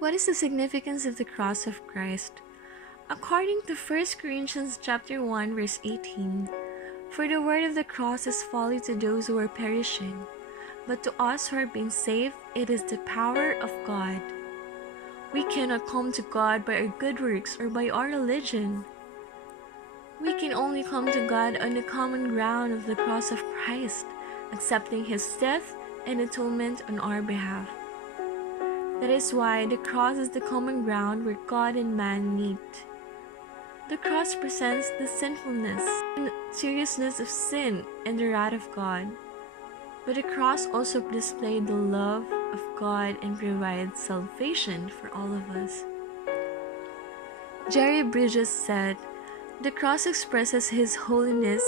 What is the significance of the cross of Christ? According to 1 Corinthians chapter 1 verse 18, "For the word of the cross is folly to those who are perishing, but to us who are being saved, it is the power of God." We cannot come to God by our good works or by our religion. We can only come to God on the common ground of the cross of Christ, accepting His death and atonement on our behalf. That is why the cross is the common ground where God and man meet. The cross presents the sinfulness and seriousness of sin and the wrath of God. But the cross also displayed the love of God and provides salvation for all of us. Jerry Bridges said, "The cross expresses His holiness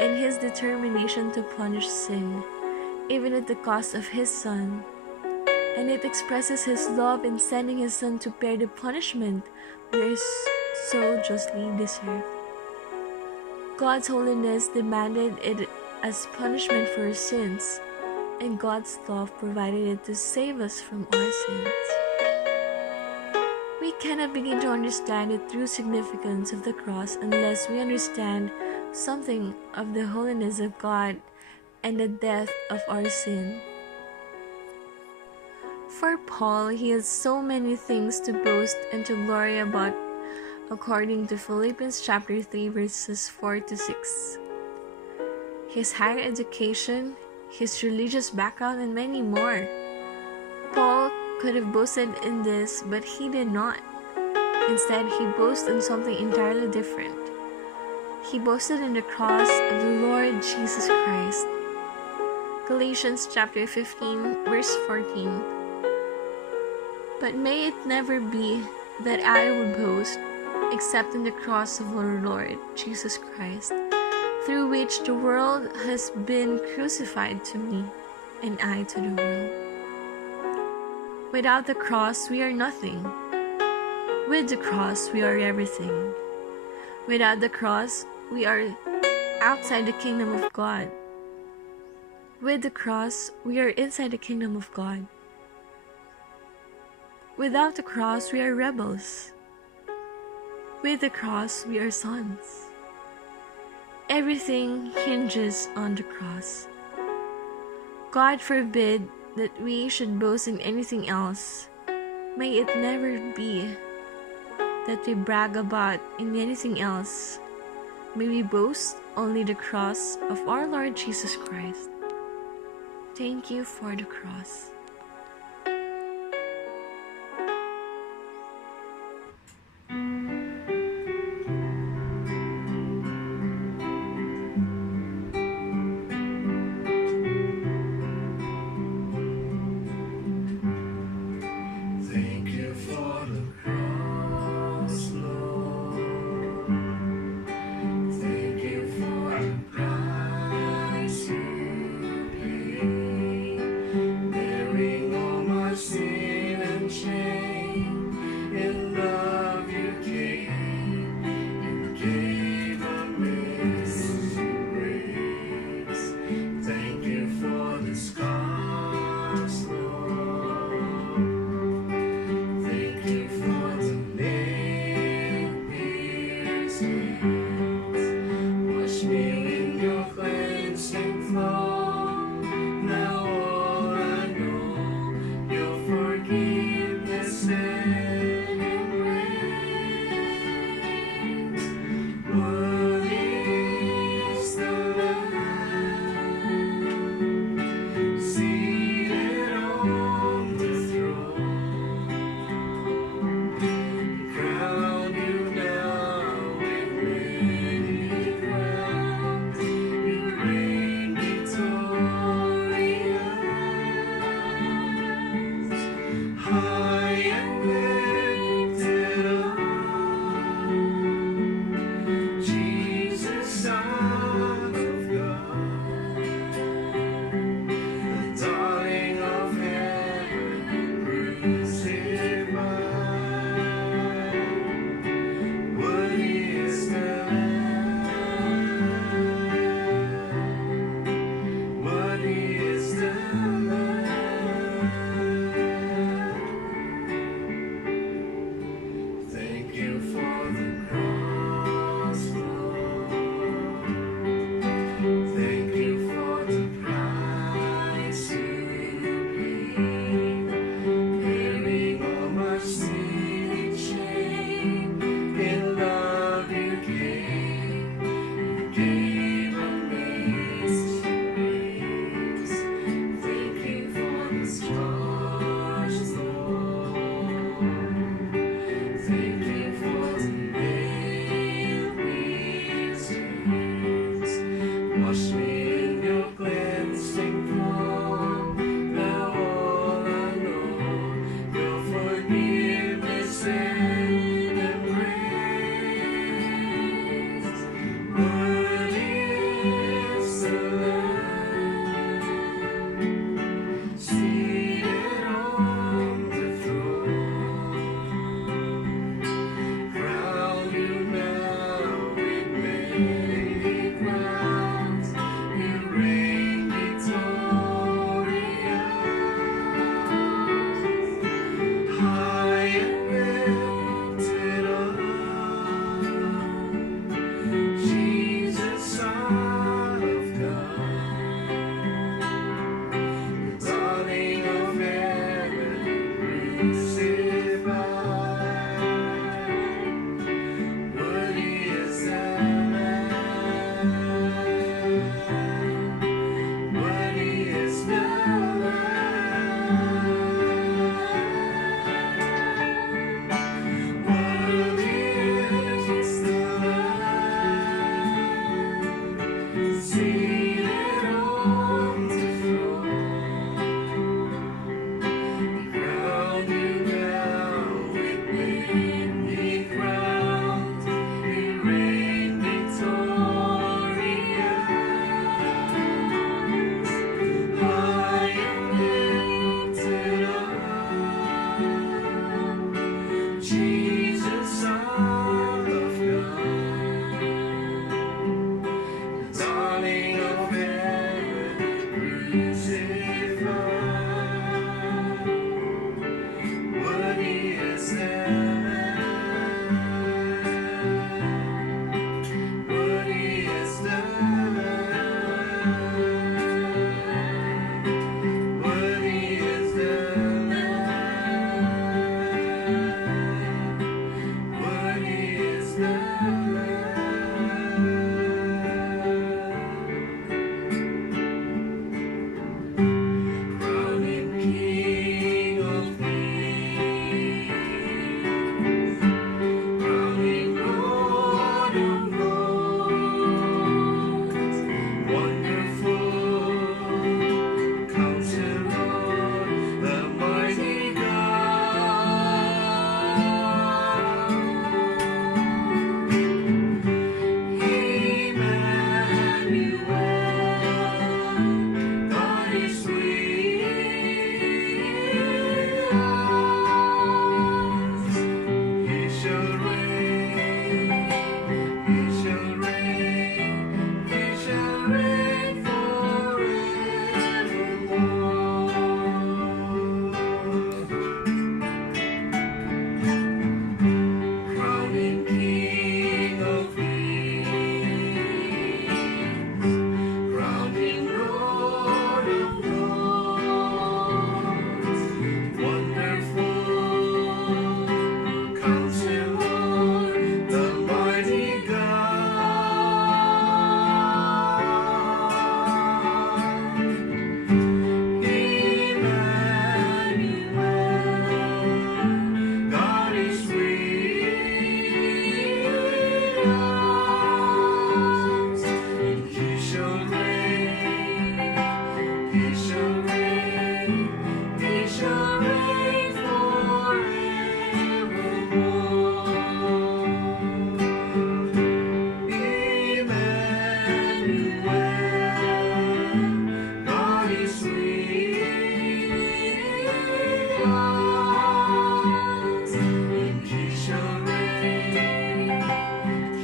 and His determination to punish sin, even at the cost of His Son. And it expresses His love in sending His Son to bear the punishment we so justly deserve. God's holiness demanded it as punishment for our sins, and God's love provided it to save us from our sins. We cannot begin to understand the true significance of the cross unless we understand something of the holiness of God and the death of our sin. For Paul, he has so many things to boast and to glory about, according to Philippians chapter 3 verses 4 to 6. His higher education, his religious background, and many more. Paul could have boasted in this, but he did not. Instead, he boasted in something entirely different. He boasted in the cross of the Lord Jesus Christ. Galatians chapter 15 verse 14. But may it never be that I would boast except in the cross of our Lord Jesus Christ, through which the world has been crucified to me, and I to the world. Without the cross, we are nothing. With the cross, we are everything. Without the cross, we are outside the kingdom of God. With the cross, we are inside the kingdom of God. Without the cross, we are rebels. With the cross, we are sons. Everything hinges on the cross. God forbid that we should boast in anything else. May it never be that we brag about in anything else. May we boast only the cross of our Lord Jesus Christ. Thank you for the cross. There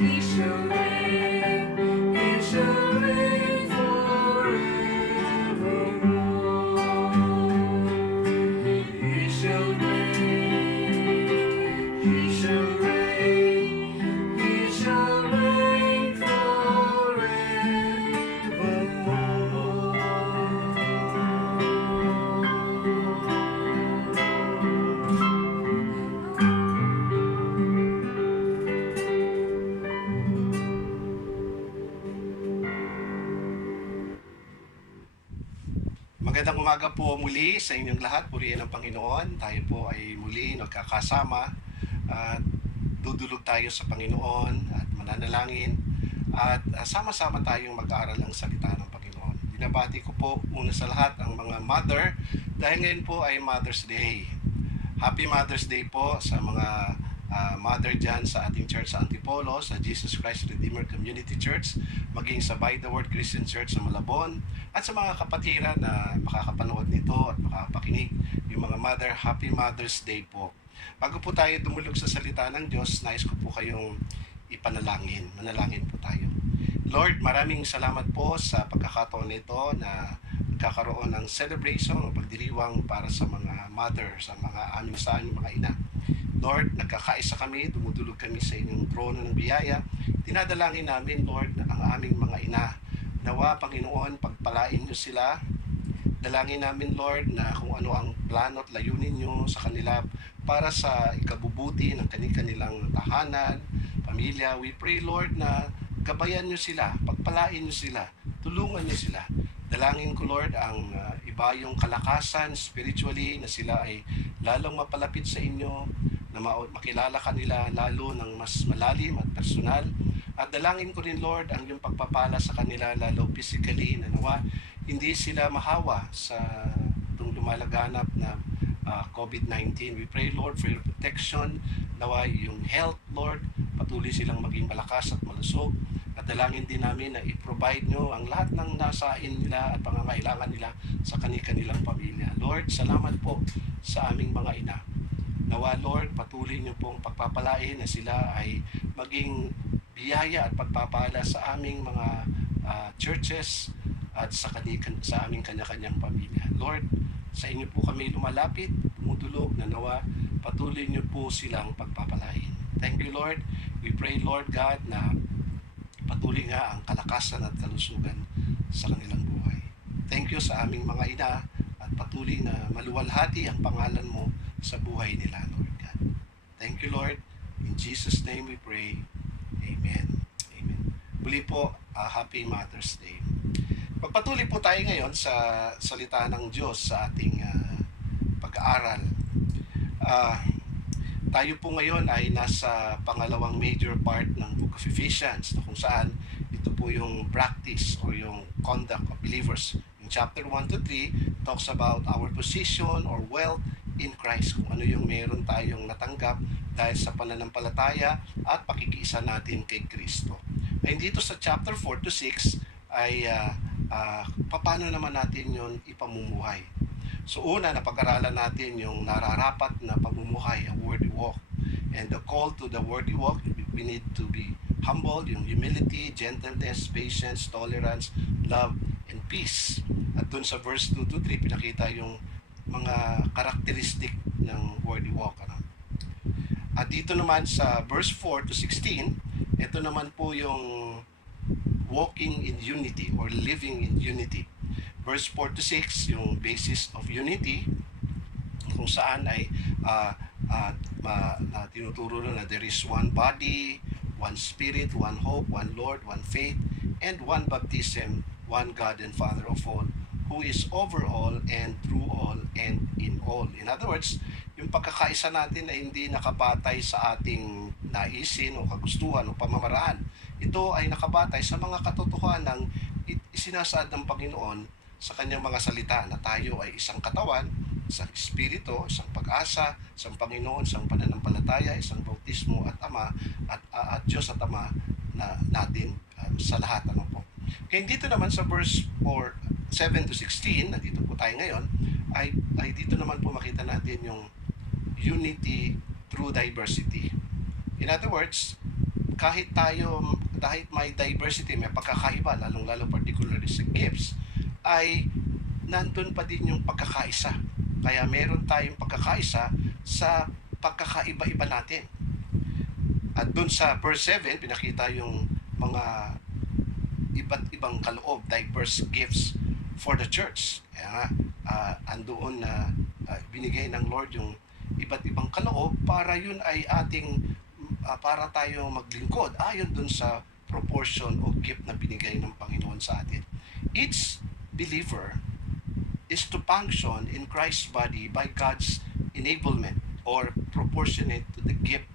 He shall reign, He shall reign forevermore. He shall reign, He shall reign, He shall reign Magandang umaga po muli sa inyong lahat. Purihin ang Panginoon. Tayo po ay muli nagkakasama at dudulog tayo sa Panginoon at mananalangin at sama-sama tayong mag-aaral ng salita ng Panginoon. Binabati ko po una sa lahat ang mga mother dahil ngayon po ay Mother's Day. Happy Mother's Day po sa mga mother dyan sa ating church sa Antipolo, sa Jesus Christ Redeemer Community Church, maging sa By the Word Christian Church sa Malabon, at sa mga kapatiran na makakapanood nito at makakapakinig, yung mga mother, Happy Mother's Day po. Bago po tayo dumulog sa salita ng Diyos, nais ko po kayong ipanalangin. Manalangin po tayo. Lord, maraming salamat po sa pagkakataon nito na magkakaroon ng celebration o pagdiriwang para sa mga mother, sa aming mga ina. Lord, nagkakaisa kami, dumudulog kami sa inyong trono ng biyaya. Dinadalangin namin, Lord, na ang aming mga ina. Nawa, Panginoon, pagpalain niyo sila. Dalangin namin, Lord, na kung ano ang plano at layunin niyo sa kanila para sa ikabubuti ng kanilang tahanan, pamilya. We pray, Lord, na gabayan niyo sila, pagpalain niyo sila, tulungan niyo sila. Dalangin ko, Lord, ang iba yung kalakasan spiritually na sila ay lalong mapalapit sa inyo, na makilala kanila lalo ng mas malalim at personal. At dalangin ko rin, Lord, ang yung pagpapala sa kanila lalo physically, na nawa hindi sila mahawa sa itong lumalaganap na COVID-19. We pray, Lord, for your protection. Nawa yung health, Lord, patuloy silang maging malakas at malusog. At dalangin din namin na i-provide nyo ang lahat ng nasain nila at pangangailangan nila sa kanilang pamilya. Lord, salamat po sa aming mga ina. Nawa, Lord, patuloy niyo pong pagpapalain na sila ay maging biyaya at pagpapala sa aming mga churches at sa aming kanya-kanyang pamilya. Lord, sa inyo po kami lumalapit, dumudulog, na nawa, patuloy niyo po silang pagpapalain. Thank you, Lord. We pray, Lord God, na patuloy nga ang kalakasan at kalusugan sa kanilang buhay. Thank you sa aming mga ina at patuloy na maluwalhati ang pangalan mo sa buhay nila, Lord God. Thank you, Lord. In Jesus' name we pray. Amen. Amen. Muli po, Happy Mother's Day. Pagpatuloy po tayo ngayon sa salita ng Diyos sa ating pag-aaral. Tayo po ngayon ay nasa pangalawang major part ng Book of Ephesians, kung saan ito po yung practice or yung conduct of believers. In chapter 1 to 3 talks about our position or wealth in Christ, kung ano yung meron tayong natanggap dahil sa pananampalataya at pakikiisa natin kay Kristo. And dito sa chapter 4 to 6 ay paano naman natin yun ipamumuhay. So una, napag-aralan natin yung nararapat na pamumuhay, a worthy walk. And the call to the worthy walk, we need to be humble, yung humility, gentleness, patience, tolerance, love, and peace. At dun sa verse 2 to 3, pinakita yung mga karakteristik ng worthy walk. At dito naman sa verse 4 to 16, ito naman po yung walking in unity or living in unity. Verse 4 to 6, yung basis of unity, kung saan ay tinuturo na there is one body, one spirit, one hope, one Lord, one faith, and one baptism, one God and Father of all, who is over all and through all and in all. In other words, yung pagkakaisa natin ay hindi nakabatay sa ating naisin o kagustuhan o pamamaraan. Ito ay nakabatay sa mga katotohanan ng isinasaad ng Panginoon sa kanyang mga salita, na tayo ay isang katawan, isang espiritu, isang pag-asa, isang Panginoon, isang pananampalataya, isang bautismo at Ama at Diyos at Ama na natin sa lahat. Ano po? Kaya dito naman sa verse 7 to 16, nandito po tayo ngayon, ay dito naman po makita natin yung unity through diversity. In other words, kahit may diversity, may pagkakaiba, lalong-lalo particularly sa gifts, ay nandun pa din yung pagkakaisa. Kaya meron tayong pagkakaisa sa pagkakaiba-iba natin. At dun sa verse 7, pinakita yung mga iba't ibang kaloob, diverse gifts for the church. Kaya nga, andoon na binigay ng Lord yung iba't ibang kaloob para yun ay para tayo maglingkod ayon dun sa proportion o gift na binigay ng Panginoon sa atin. Each believer is to function in Christ's body by God's enablement or proportionate to the gift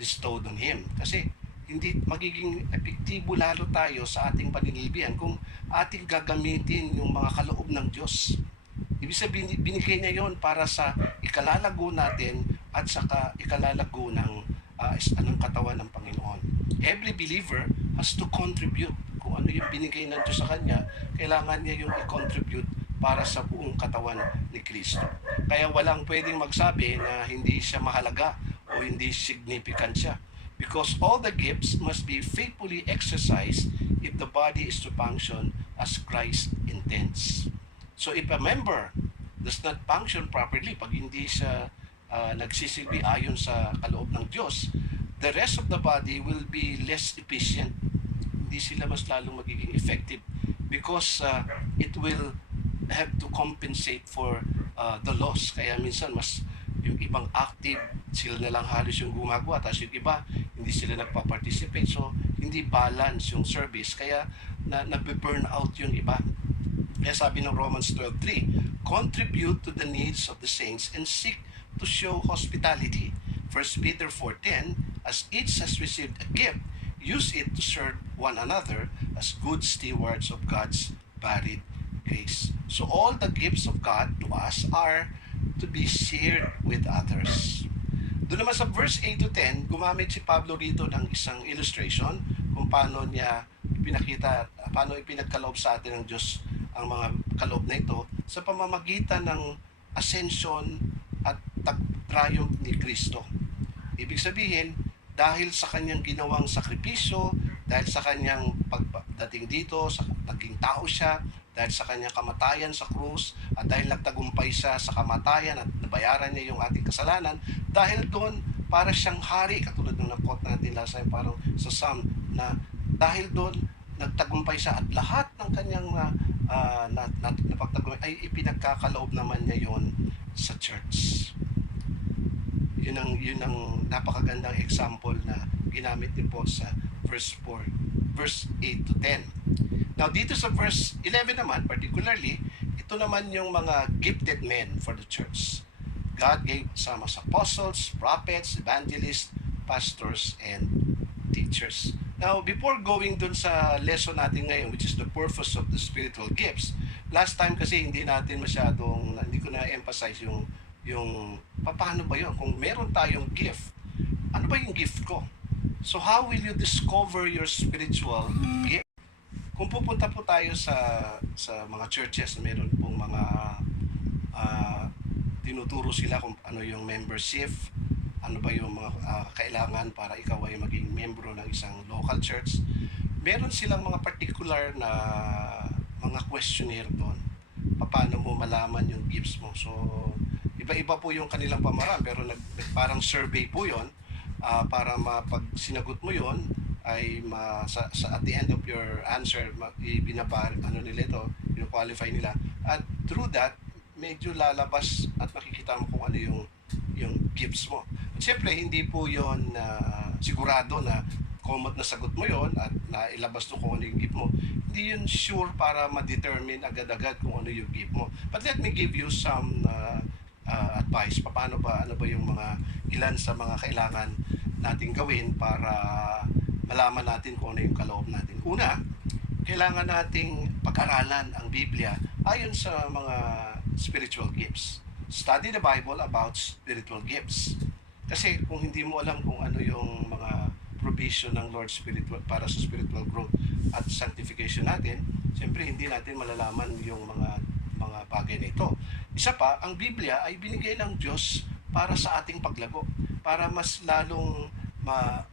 bestowed on Him. Kasi hindi magiging epektibo lalo tayo sa ating paninilbihan kung ating gagamitin yung mga kaloob ng Diyos. Ibig sabihin, binigay niya yon para sa ikalalago natin at saka ikalalago ng katawan ng Panginoon. Every believer has to contribute. Kung ano yung binigay ng Diyos sa kanya, kailangan niya yung i-contribute para sa buong katawan ni Kristo. Kaya walang pwedeng magsabi na hindi siya mahalaga o hindi significant siya. Because all the gifts must be faithfully exercised if the body is to function as Christ intends. So if a member does not function properly, pag hindi siya nagsisilbi ayon sa kaloob ng Diyos, the rest of the body will be less efficient. Hindi sila mas lalong magiging effective because it will have to compensate for the loss. Kaya minsan mas yung ibang active, sila na lang halos yung gumagawa, tapos yung iba, hindi sila nagpa-participate. So, hindi balance yung service. Kaya, nabe-burn out yung iba. Kaya sabi ng Romans 12:3, contribute to the needs of the saints and seek to show hospitality. 1 Peter 4:10, as each has received a gift, use it to serve one another as good stewards of God's varied grace. So all the gifts of God to us are to be shared with others. Doon naman sa verse 8 to 10, gumamit si Pablo rito ng isang illustration kung paano niya paano ipinagkaloob sa atin ng Diyos ang mga kaloob na ito sa pamamagitan ng ascension at triumph ni Kristo. Ibig sabihin, dahil sa kanyang ginawang sakripisyo, dahil sa kanyang pagdating dito, naging tao siya, dahil sa kanyang kamatayan sa krus, at dahil nagtagumpay siya sa kamatayan at nabayaran niya yung ating kasalanan, dahil doon, para siyang hari, katulad ng nakot natin last time, parang sa Psalm, na dahil doon, nagtagumpay siya at lahat ng kanyang napagtagumpay ay ipinagkakaloob naman niya yon sa church. Yun ang napakagandang example na ginamit ni Paul sa verse 8 to 10. Now dito sa verse 11 naman, particularly, ito naman yung mga gifted men for the church. God gave some as apostles, prophets, evangelists, pastors, and teachers. Now, before going dun sa lesson natin ngayon, which is the purpose of the spiritual gifts, last time kasi hindi ko na-emphasize yung paano ba yun? Kung meron tayong gift, ano ba yung gift ko? So, how will you discover your spiritual gift? Kung pupunta po tayo sa mga churches, meron pong mga tinuturo sila kung ano yung membership, ano ba yung mga kailangan para ikaw ay maging membro ng isang local church. Meron silang mga particular na mga questionnaire doon. Paano mo malaman yung gifts mo? So, iba-iba po yung kanilang pamaraan, pero parang survey po yon para pag sinagot mo yon ay at the end of your answer, qualify nila. At through that, medyo lalabas at makikita mo kung ano yung gifts mo. At siyempre, hindi po yon sigurado na komot na sagot mo yon at nailabas to kung ano yung gift mo. Hindi yun sure para ma-determine agad-agad kung ano yung gift mo. But let me give you some advice. Ano ba yung ilan sa mga kailangan natin gawin para malaman natin kung ano yung kaloob natin. Una, kailangan nating pag-aralan ang Biblia ayon sa mga spiritual gifts. Study the Bible about spiritual gifts. Kasi kung hindi mo alam kung ano yung mga provision ng Lord para sa spiritual growth at sanctification natin, siyempre hindi natin malalaman yung mga bagay na ito. Isa pa, ang Biblia ay binigay ng Diyos para sa ating paglago, para mas lalong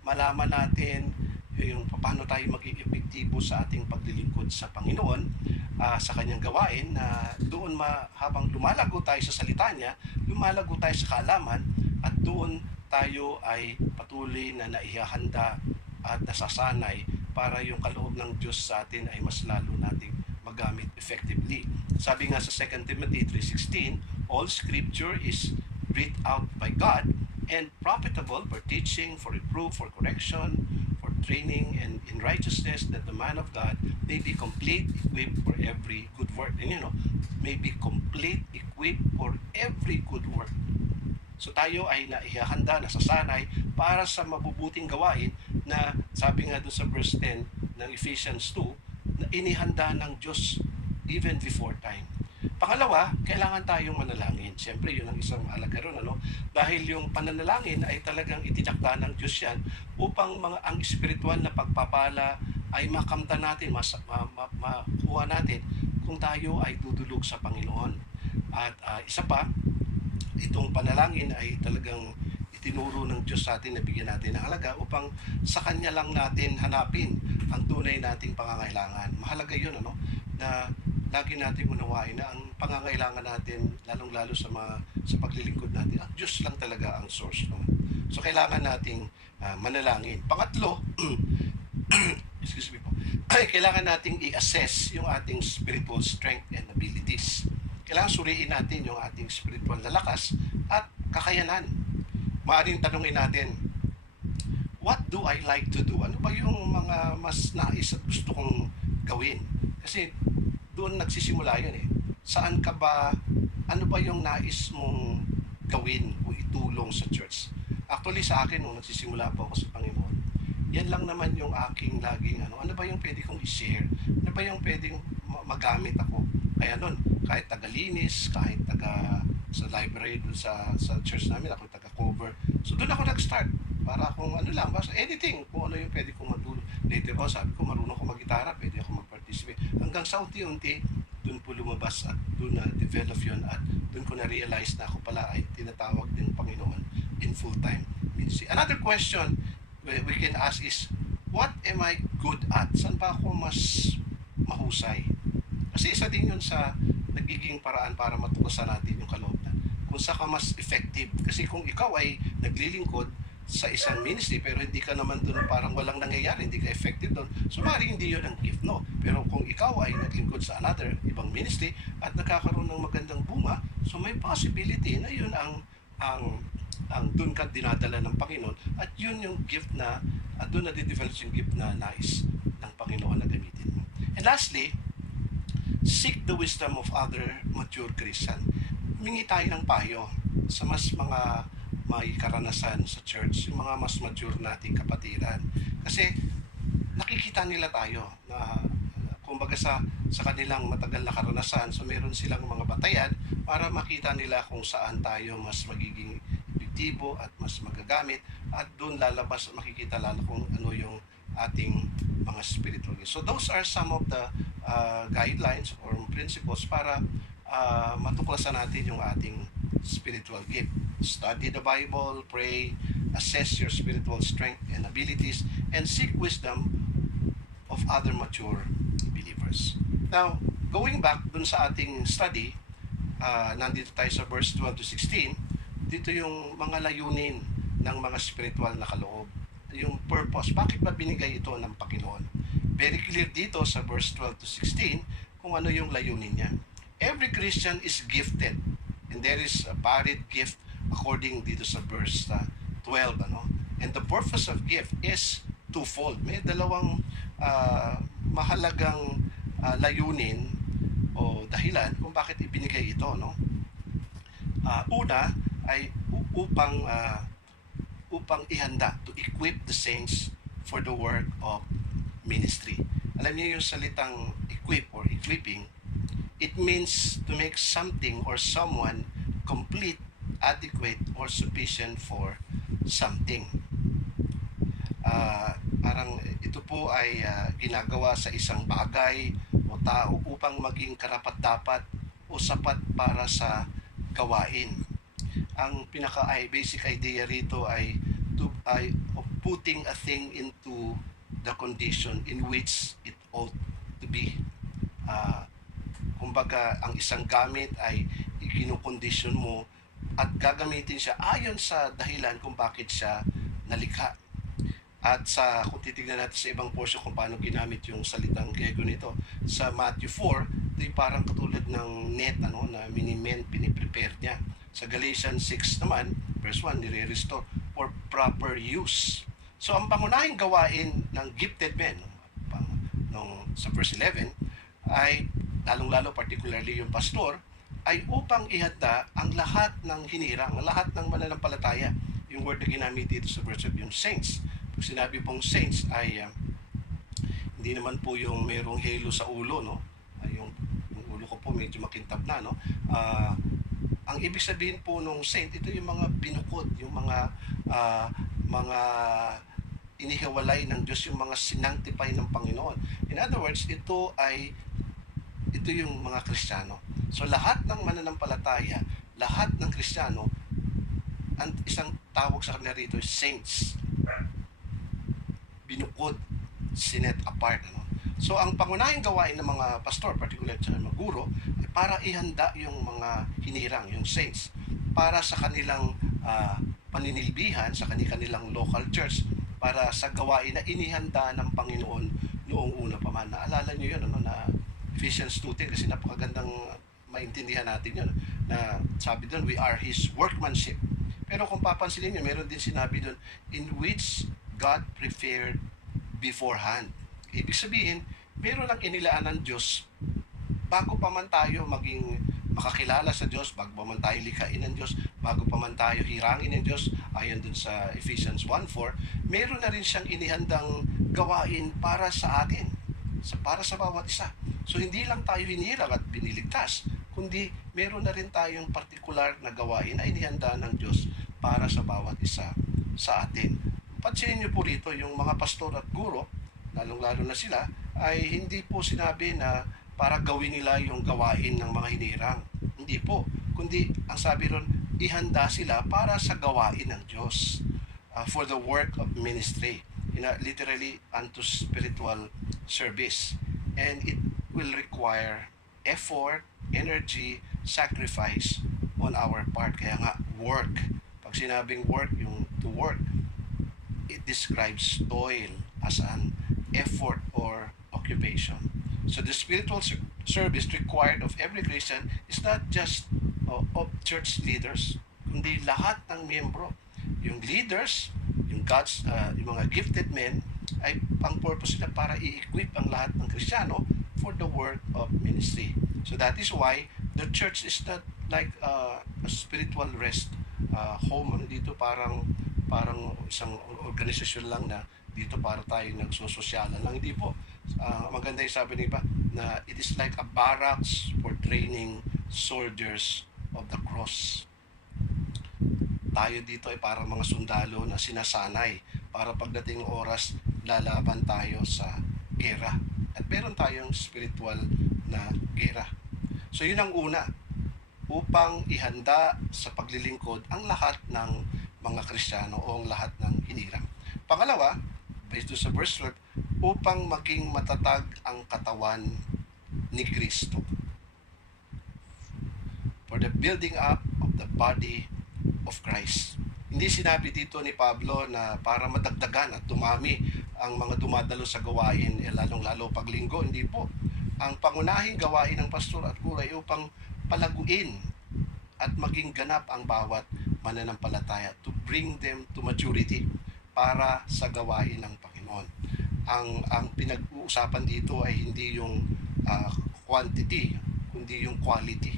malaman natin paano tayo maging epektibo sa ating paglilingkod sa Panginoon, sa kanyang gawain, na doon habang lumalago tayo sa salita niya, lumalago tayo sa kaalaman, at doon tayo ay patuloy na naihahanda at nasasanay para yung kaloob ng Diyos sa atin ay mas lalo nating magamit effectively. Sabi nga sa 2 Timothy 3:16, all scripture is breathed out by God and profitable for teaching, for reproof, for correction, for training, and in righteousness, that the man of God may be complete, equipped for every good work. And may be complete, equipped for every good work. So tayo ay naihahanda, nasasanay para sa mabubuting gawain na sabi nga doon sa verse 10 ng Ephesians 2, na inihanda ng Diyos even before time. Pangalawa, kailangan tayong manalangin. Siyempre, yun ang isang mahalaga ron, dahil yung pananalangin ay talagang itinakda ng Diyos yan upang ang espiritual na pagpapala ay makamtan natin, makuha natin kung tayo ay dudulog sa Panginoon. At isa pa, itong panalangin ay talagang itinuro ng Diyos sa atin na bigyan natin ng halaga upang sa Kanya lang natin hanapin ang tunay nating pangangailangan. Mahalaga yun, na lagi natin unawain na ang pangangailangan natin, lalong-lalo sa paglilingkod natin, ang Diyos lang talaga ang source. So, kailangan nating manalangin. Pangatlo, excuse me po, kailangan nating i-assess yung ating spiritual strength and abilities. Kailangan suriin natin yung ating spiritual na lakas at kakayanan. Maaaring tanungin natin, what do I like to do? Ano ba yung mga mas nais at gusto kong gawin? Kasi doon nagsisimula yun Saan ka ba, ano ba yung nais mong gawin o itulong sa church? Actually sa akin, nung nagsisimula po ako sa Panginoon, yan lang naman yung aking laging ano ba yung pwede kong i-share? Ano ba yung pwedeng magamit ako? Kaya nun, kahit taga-linis, kahit sa library, dun sa church namin, ako taga-cover. So doon ako nag-start. Para kung basta anything, kung ano yung pwede kong matulong. Later on, sabi ko, marunong ko mag-gitara, pwede ako mag-participate. Hanggang sa unti-unti, doon po lumabas at doon na-develop yun at doon ko na-realize na ako pala ay tinatawag ng Panginoon in full-time ministry. Another question we can ask is, what am I good at? Saan ba ako mas mahusay? Kasi isa din yun sa nagiging paraan para matuklasan natin yung kalooban. Kung saan ka mas effective. Kasi kung ikaw ay naglilingkod sa isang ministry pero hindi ka naman doon, parang walang nangyayari, hindi ka effective doon, so maaaring hindi yun ang gift, Pero kung ikaw ay naglingkod sa ibang ministry at nagkakaroon ng magandang bunga, so may possibility na yun ang doon ka dinadala ng Panginoon at yun yung gift na at doon na di-develop yung gift na nais ng Panginoon na gamitin mo. And lastly, seek the wisdom of other mature Christian. Humingi tayo ng payo sa mga may karanasan sa church, yung mga mas mature nating kapatiran. Kasi nakikita nila tayo na kumbaga sa kanilang matagal na karanasan, so meron silang mga batayan para makita nila kung saan tayo mas magiging epektibo at mas magagamit at doon lalabas at makikita lalo kung ano yung ating mga spiritual gifts. So those are some of the guidelines or principles para matuklasan natin yung ating spiritual gift. Study the Bible, pray, assess your spiritual strength and abilities, and seek wisdom of other mature believers. Now, going back dun sa ating study, nandito tayo sa verse 12 to 16, dito yung mga layunin ng mga spiritual na kaloob. Yung purpose, bakit ba binigay ito ng Panginoon? Very clear dito sa verse 12 to 16 kung ano yung layunin niya. Every Christian is gifted, and there is a varied gift according dito sa verse 12. And the purpose of gift is twofold. May dalawang mahalagang layunin o dahilan kung bakit ibinigay ito. Una ay upang ihanda, to equip the saints for the work of ministry. Alam niyo yung salitang equip or equipping, it means to make something or someone complete, adequate, or sufficient for something. Parang ito po ay ginagawa sa isang bagay o tao upang maging karapat-dapat o sapat para sa gawain. Ang basic idea rito ay of putting a thing into the condition in which it ought to be. Uh, Kumbaga, ang isang gamit ay ikinukondisyon mo at gagamitin siya ayon sa dahilan kung bakit siya nalikha. At kung titignan natin sa ibang portion kung paano ginamit yung salitang Griego nito, sa Matthew 4, ito parang katulad ng net na minimen, piniprepare niya. Sa Galatians 6 naman, verse 1, nire-restore for proper use. So ang pangunahing gawain ng gifted men, sa verse 11, ay lalong-lalo particularly yung pastor, ay upang ihanda ang lahat ng hinirang, ang lahat ng mananampalataya. Yung word na ginamit dito sa verse of yung saints. Pag sinabi pong saints ay hindi naman po yung merong halo sa ulo, no? Yung ulo ko po medyo makintab na, no? Ang ibig sabihin po nung saint, ito yung mga binukod, yung mga inihiwalay ng Diyos, yung mga sinantify ng Panginoon. In other words, ito yung mga Kristiyano. So lahat ng mananampalataya, lahat ng Kristiyano, ang isang tawag sa kanila rito is saints. Binukod, sinet apart. So ang pangunahing gawain ng mga pastor, particularly sa mga guro, ay para ihanda yung mga hinirang, yung saints, para sa kanilang paninilbihan, sa kanilang local church, para sa gawain na inihanda ng Panginoon noong una pa man. Naalala nyo yun, na Ephesians 2:10, kasi napakagandang maintindihan natin yun, na sabi doon, we are His workmanship. Pero kung papansinin nyo, meron din sinabi doon, in which God prepared beforehand. Ibig sabihin, meron ang inilaan ng Diyos bago pa man tayo maging makakilala sa Diyos, bago pa man tayo likhain ng Diyos, bago pa man tayo hirangin ng Diyos, ayon dun sa Ephesians 1:4, meron na rin siyang inihandang gawain para sa atin, para sa bawat isa. So hindi lang tayo hinirang at biniligtas, kundi meron na rin tayong partikular na gawain na inihanda ng Diyos para sa bawat isa sa atin. Pansinin niyo po rito, yung mga pastor at guro, lalong-lalo na sila, ay hindi po sinabi na para gawin nila yung gawain ng mga hinirang. Hindi po. Kundi, ang sabi ron, ihanda sila para sa gawain ng Diyos. For the work of ministry. Literally, unto spiritual service. And it will require effort, energy, sacrifice on our part. Kaya nga, work. Pag sinabing work, yung to work, it describes toil as an effort or occupation. So the spiritual service required of every Christian is not just of church leaders, kundi lahat ng miyembro. Yung leaders, yung mga gifted men, ay ang purpose nila para i-equip ang lahat ng Kristiyano for the work of ministry. So that is why the church is not like a spiritual rest home. Dito parang isang organisasyon lang na dito para tayo nagsososyalan lang. Hindi po. Maganda yung sabi ng iba na it is like a barracks for training soldiers of the cross. Tayo dito ay parang mga sundalo na sinasanay para pagdating ng oras lalaban tayo sa gera. At meron tayong spiritual na gera. So yun ang una, upang ihanda sa paglilingkod ang lahat ng mga Kristiyano o ang lahat ng hinirang. Pangalawa, based sa verse 12, upang maging matatag ang katawan ni Kristo. For the building up of the body of Christ. Hindi sinabi dito ni Pablo na para madagdagan at dumami ang mga dumadalo sa gawain, lalong-lalo paglinggo. Hindi po. Ang pangunahing gawain ng pastor at guro ay upang palaguin at maging ganap ang bawat mananampalataya, to bring them to maturity para sa gawain ng Panginoon. Ang pinag-uusapan dito ay hindi yung quantity, kundi yung quality.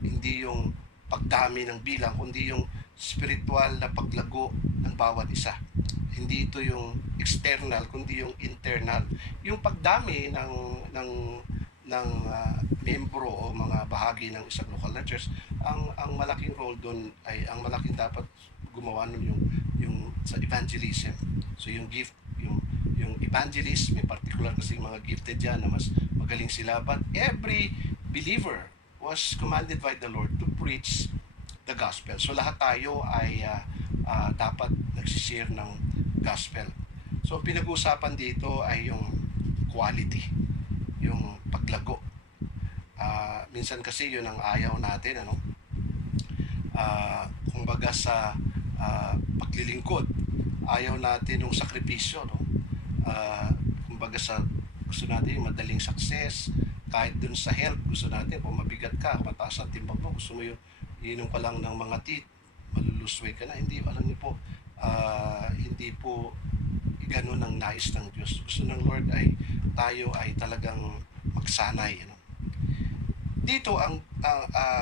Hindi yung pagdami ng bilang, kundi yung spiritual na paglago ng bawat isa. Hindi ito yung external, kundi yung internal. Yung pagdami ng membro o mga bahagi ng isang local na church, ang malaking role doon ay ang malaking dapat gumawa nun yung sa evangelism. So yung gift, yung evangelist, may particular kasi mga gifted dyan na mas magaling sila, but every believer was commanded by the Lord to preach the gospel. So lahat tayo ay dapat nagsishare ng gospel. So pinag-uusapan dito ay yung quality, yung paglago. Minsan kasi yun ang ayaw natin, ano? Kumbaga sa paglilingkod, ayaw natin yung sakripisyo, no? Kumbaga sa gusto natin yung madaling success, kahit dun sa health, gusto natin, kung mabigat ka, mataas ang timbang mo, gusto mo yung inom ka lang ng mga tea, malulusway ka na. Hindi, alam niyo po, hindi po ganun ang nais ng Diyos. Gusto ng Lord ay tayo ay talagang magsanay, ano? Dito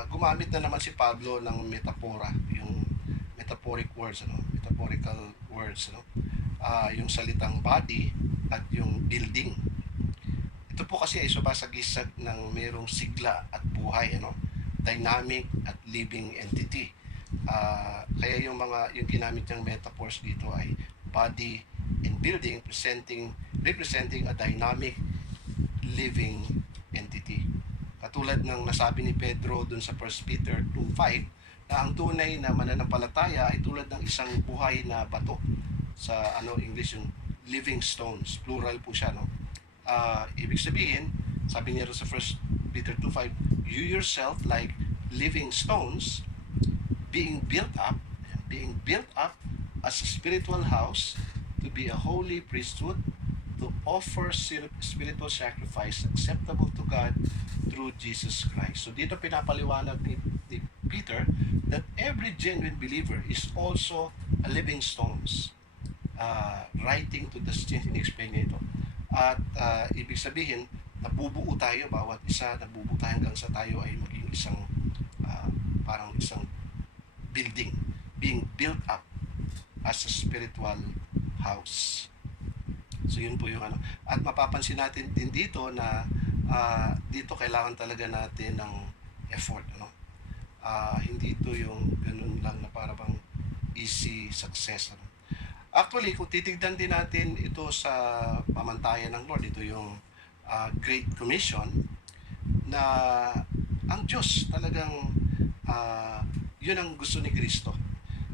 gumamit na naman si Pablo ng metapora, yung metaphoric words, ano, metaphorical words, no. Yung salitang body at yung building. Ito po kasi ay sumasagisag ng mayroong sigla at buhay, ano, dynamic at living entity. Kaya yung ginamit niyang metaphors dito ay body and building, representing a dynamic living entity. Katulad ng nasabi ni Pedro dun sa 1 Peter 2:5 na ang tunay na mananampalataya ay tulad ng isang buhay na bato. Sa English yung living stones, plural po siya, no? Ibig sabihin, sabi niya sa 1 Peter 2:5, you yourself like living stones being built up as a spiritual house to be a holy priesthood to offer spiritual sacrifice acceptable to God through Jesus Christ. So dito pinapaliwanag ni Peter that every genuine believer is also a living stones. Writing to the saints, in-explain niya ito. At ibig sabihin, nabubuo tayo, bawat isa nabubuo tayo hanggang sa tayo ay maging isang parang isang building, being built up as a spiritual house. So yun po yung ano. At mapapansin natin din dito na dito kailangan talaga natin ng effort, ano. Hindi ito yung ganun lang na para bang easy success, ano. Actually, kung titignan din natin ito sa pamantayan ng Lord, ito yung Great Commission na ang Diyos talagang yun ang gusto ni Kristo.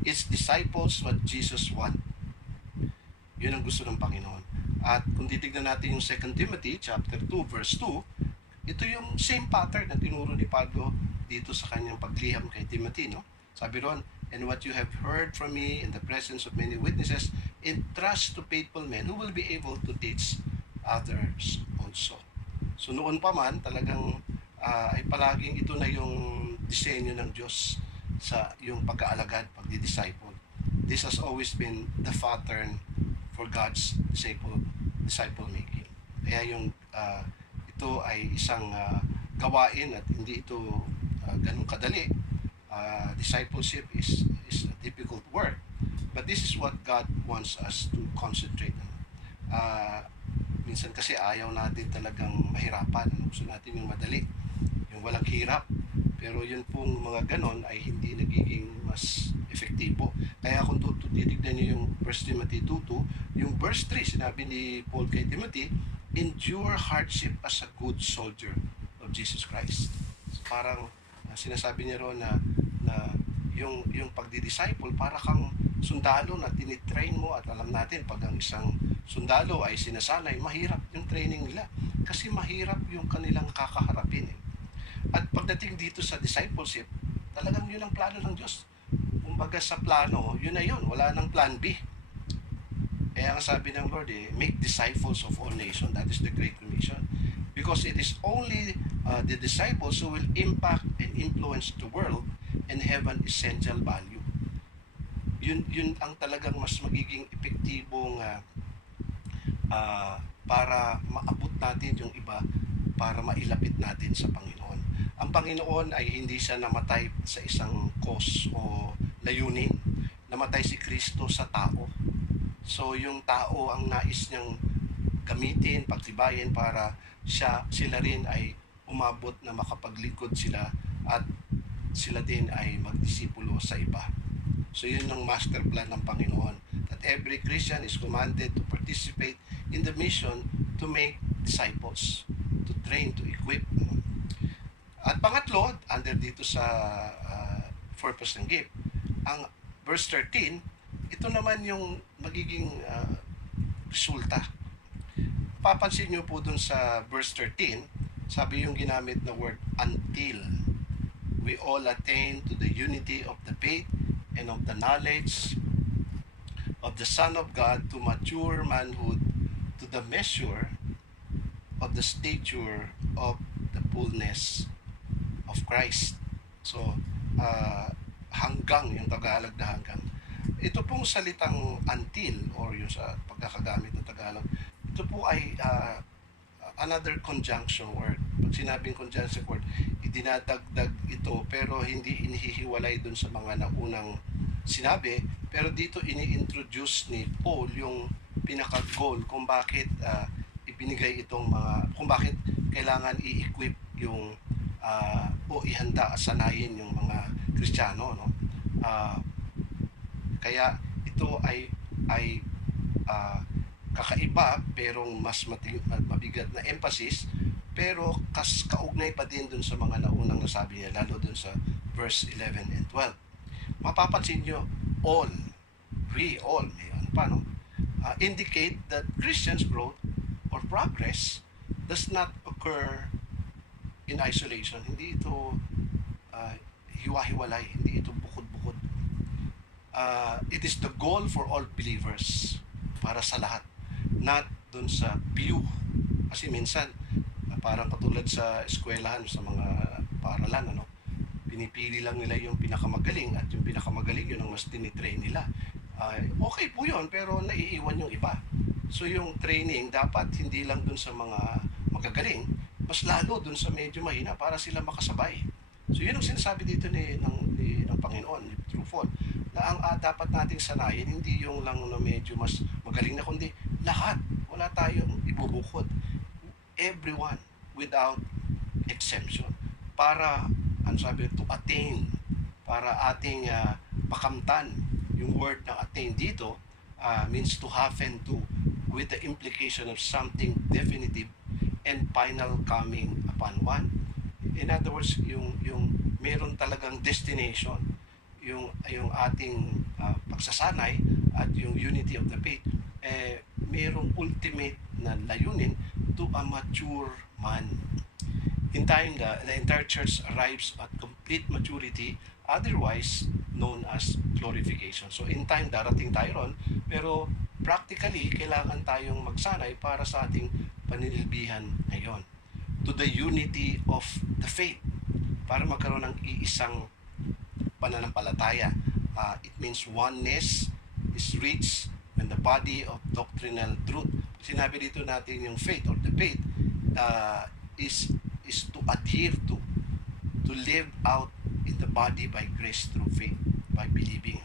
Its disciples what Jesus want. Yun ang gusto ng Panginoon. At kung titignan natin yung 2 Timothy chapter 2 verse 2, ito yung same pattern na tinuro ni Pablo dito sa kanyang pagliham kay Timothy, no? Sabi ron, and what you have heard from me in the presence of many witnesses, entrust to faithful men who will be able to teach others also. So noon pa man, talagang ay palaging ito na yung disenyo ng Diyos sa yung pag-aalagad, pagdi-disciple. This has always been the pattern for God's disciple making. Kaya yung ito ay isang gawain at hindi ito ganun kadali. Discipleship is a difficult work, but this is what God wants us to concentrate on. Minsan kasi ayaw natin talagang mahirapan. Gusto natin yung madali, yung walang hirap. Pero yun pong mga ganon ay hindi nagiging mas efektibo. Kaya kung titignan nyo yung 1 Timothy 2:2, yung verse 3, sinabi ni Paul kay Timothy, endure hardship as a good soldier of Jesus Christ. So, parang sinasabi niya ron na yung pagdi-disciple para kang sundalo na tinitrain mo, at alam natin pag ang isang sundalo ay sinasanay, mahirap yung training nila kasi mahirap yung kanilang kakaharapin. At pagdating dito sa discipleship, talagang yun ang plano ng Diyos. Kumbaga sa plano, yun na yun, wala nang plan B. Kaya ang sabi ng Lord, make disciples of all nations. That is the Great Commission. Because it is only the disciples who will impact and influence the world and have an essential value. Yun ang talagang mas magiging epektibong para maabot natin yung iba, para mailapit natin sa Panginoon. Ang Panginoon ay hindi siya namatay sa isang cause o layunin. Namatay si Kristo sa tao. So yung tao ang nais niyang gamitin, pagtibayin para sila rin ay umabot na makapaglingkod sila at sila din ay magdisipulo sa iba. So yun ang master plan ng Panginoon, that every Christian is commanded to participate in the mission to make disciples, to train, to equip. At pangatlo, under dito sa purpose ng gift, ang verse 13, ito naman yung magiging resulta. Papansin nyo po dun sa verse 13, sabi yung ginamit na word until we all attain to the unity of the faith and of the knowledge of the Son of God, to mature manhood, to the measure of the stature of the fullness of Christ. So, hanggang, yung Tagalog na hanggang. Ito pong salitang until, or yung sa pagkakagamit ng Tagalog, ito po ay another conjunction word. Pag sinabing conjunction word, idinadagdag ito pero hindi inihihiwalay dun sa mga naunang sinabi, pero dito ini-introduce ni Paul yung pinaka-goal kung bakit ibinigay itong mga, kung bakit kailangan i-equip yung o ihanda, sanayin yung mga Kristiyano, no? Kaya ito ay kakaiba pero mas mabigat na emphasis, pero kaugnay pa din dun sa mga naunang nasabi niya, lalo dun sa verse 11 and 12. Mapapansin nyo, all, may ano pa, no? Indicate that Christians' growth or progress does not occur in isolation. Hindi ito hiwa-hiwalay, hindi ito bukod-bukod. It is the goal for all believers, para sa lahat, not dun sa few. Kasi minsan parang katulad sa eskwelahan, sa mga paaralan, ano, pinipili lang nila yung pinakamagaling, at yung pinakamagaling yun ang mas tinitrain nila. Okay po yun, pero naiiwan yung iba. So yung training dapat hindi lang dun sa mga magagaling, mas lalo dun sa medyo mahina para sila makasabay. So yun ang sinasabi dito ng Panginoon, ni True Fall, na ang dapat nating sanayin, hindi yung lang na medyo mas magaling na, kundi lahat. Wala tayong ibubukod. Everyone, without exemption. Para, to attain, para ating makamtan. Yung word na attain dito means to happen to, with the implication of something definitive and final coming upon one. In other words, yung meron talagang destination, yung ating pagsasanay at yung unity of the faith, merong ultimate na layunin, to a mature man. In time, the entire church arrives at complete maturity, otherwise known as glorification. So in time, darating tayo ron, pero practically, kailangan tayong magsanay para sa ating panilbihan ngayon. To the unity of the faith, para magkaroon ng iisang pananampalataya. It means oneness is reached when the body of doctrinal truth. Sinabi dito natin yung faith, or the faith is to adhere to live out in the body by grace through faith, by believing.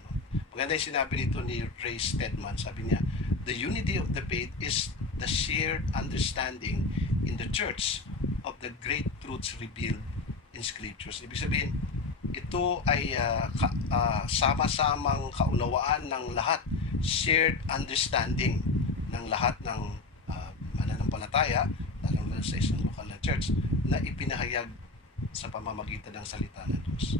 Maganda yung sinabi dito ni Ray Stedman. Sabi niya, the unity of the faith is the shared understanding in the church of the great truths revealed in scriptures. Ibig sabihin, ito ay sama-samang kaunawaan ng lahat, shared understanding ng lahat ng mananampalataya, lalo na sa isang lokal na church, na ipinahayag sa pamamagitan ng salita ng Diyos.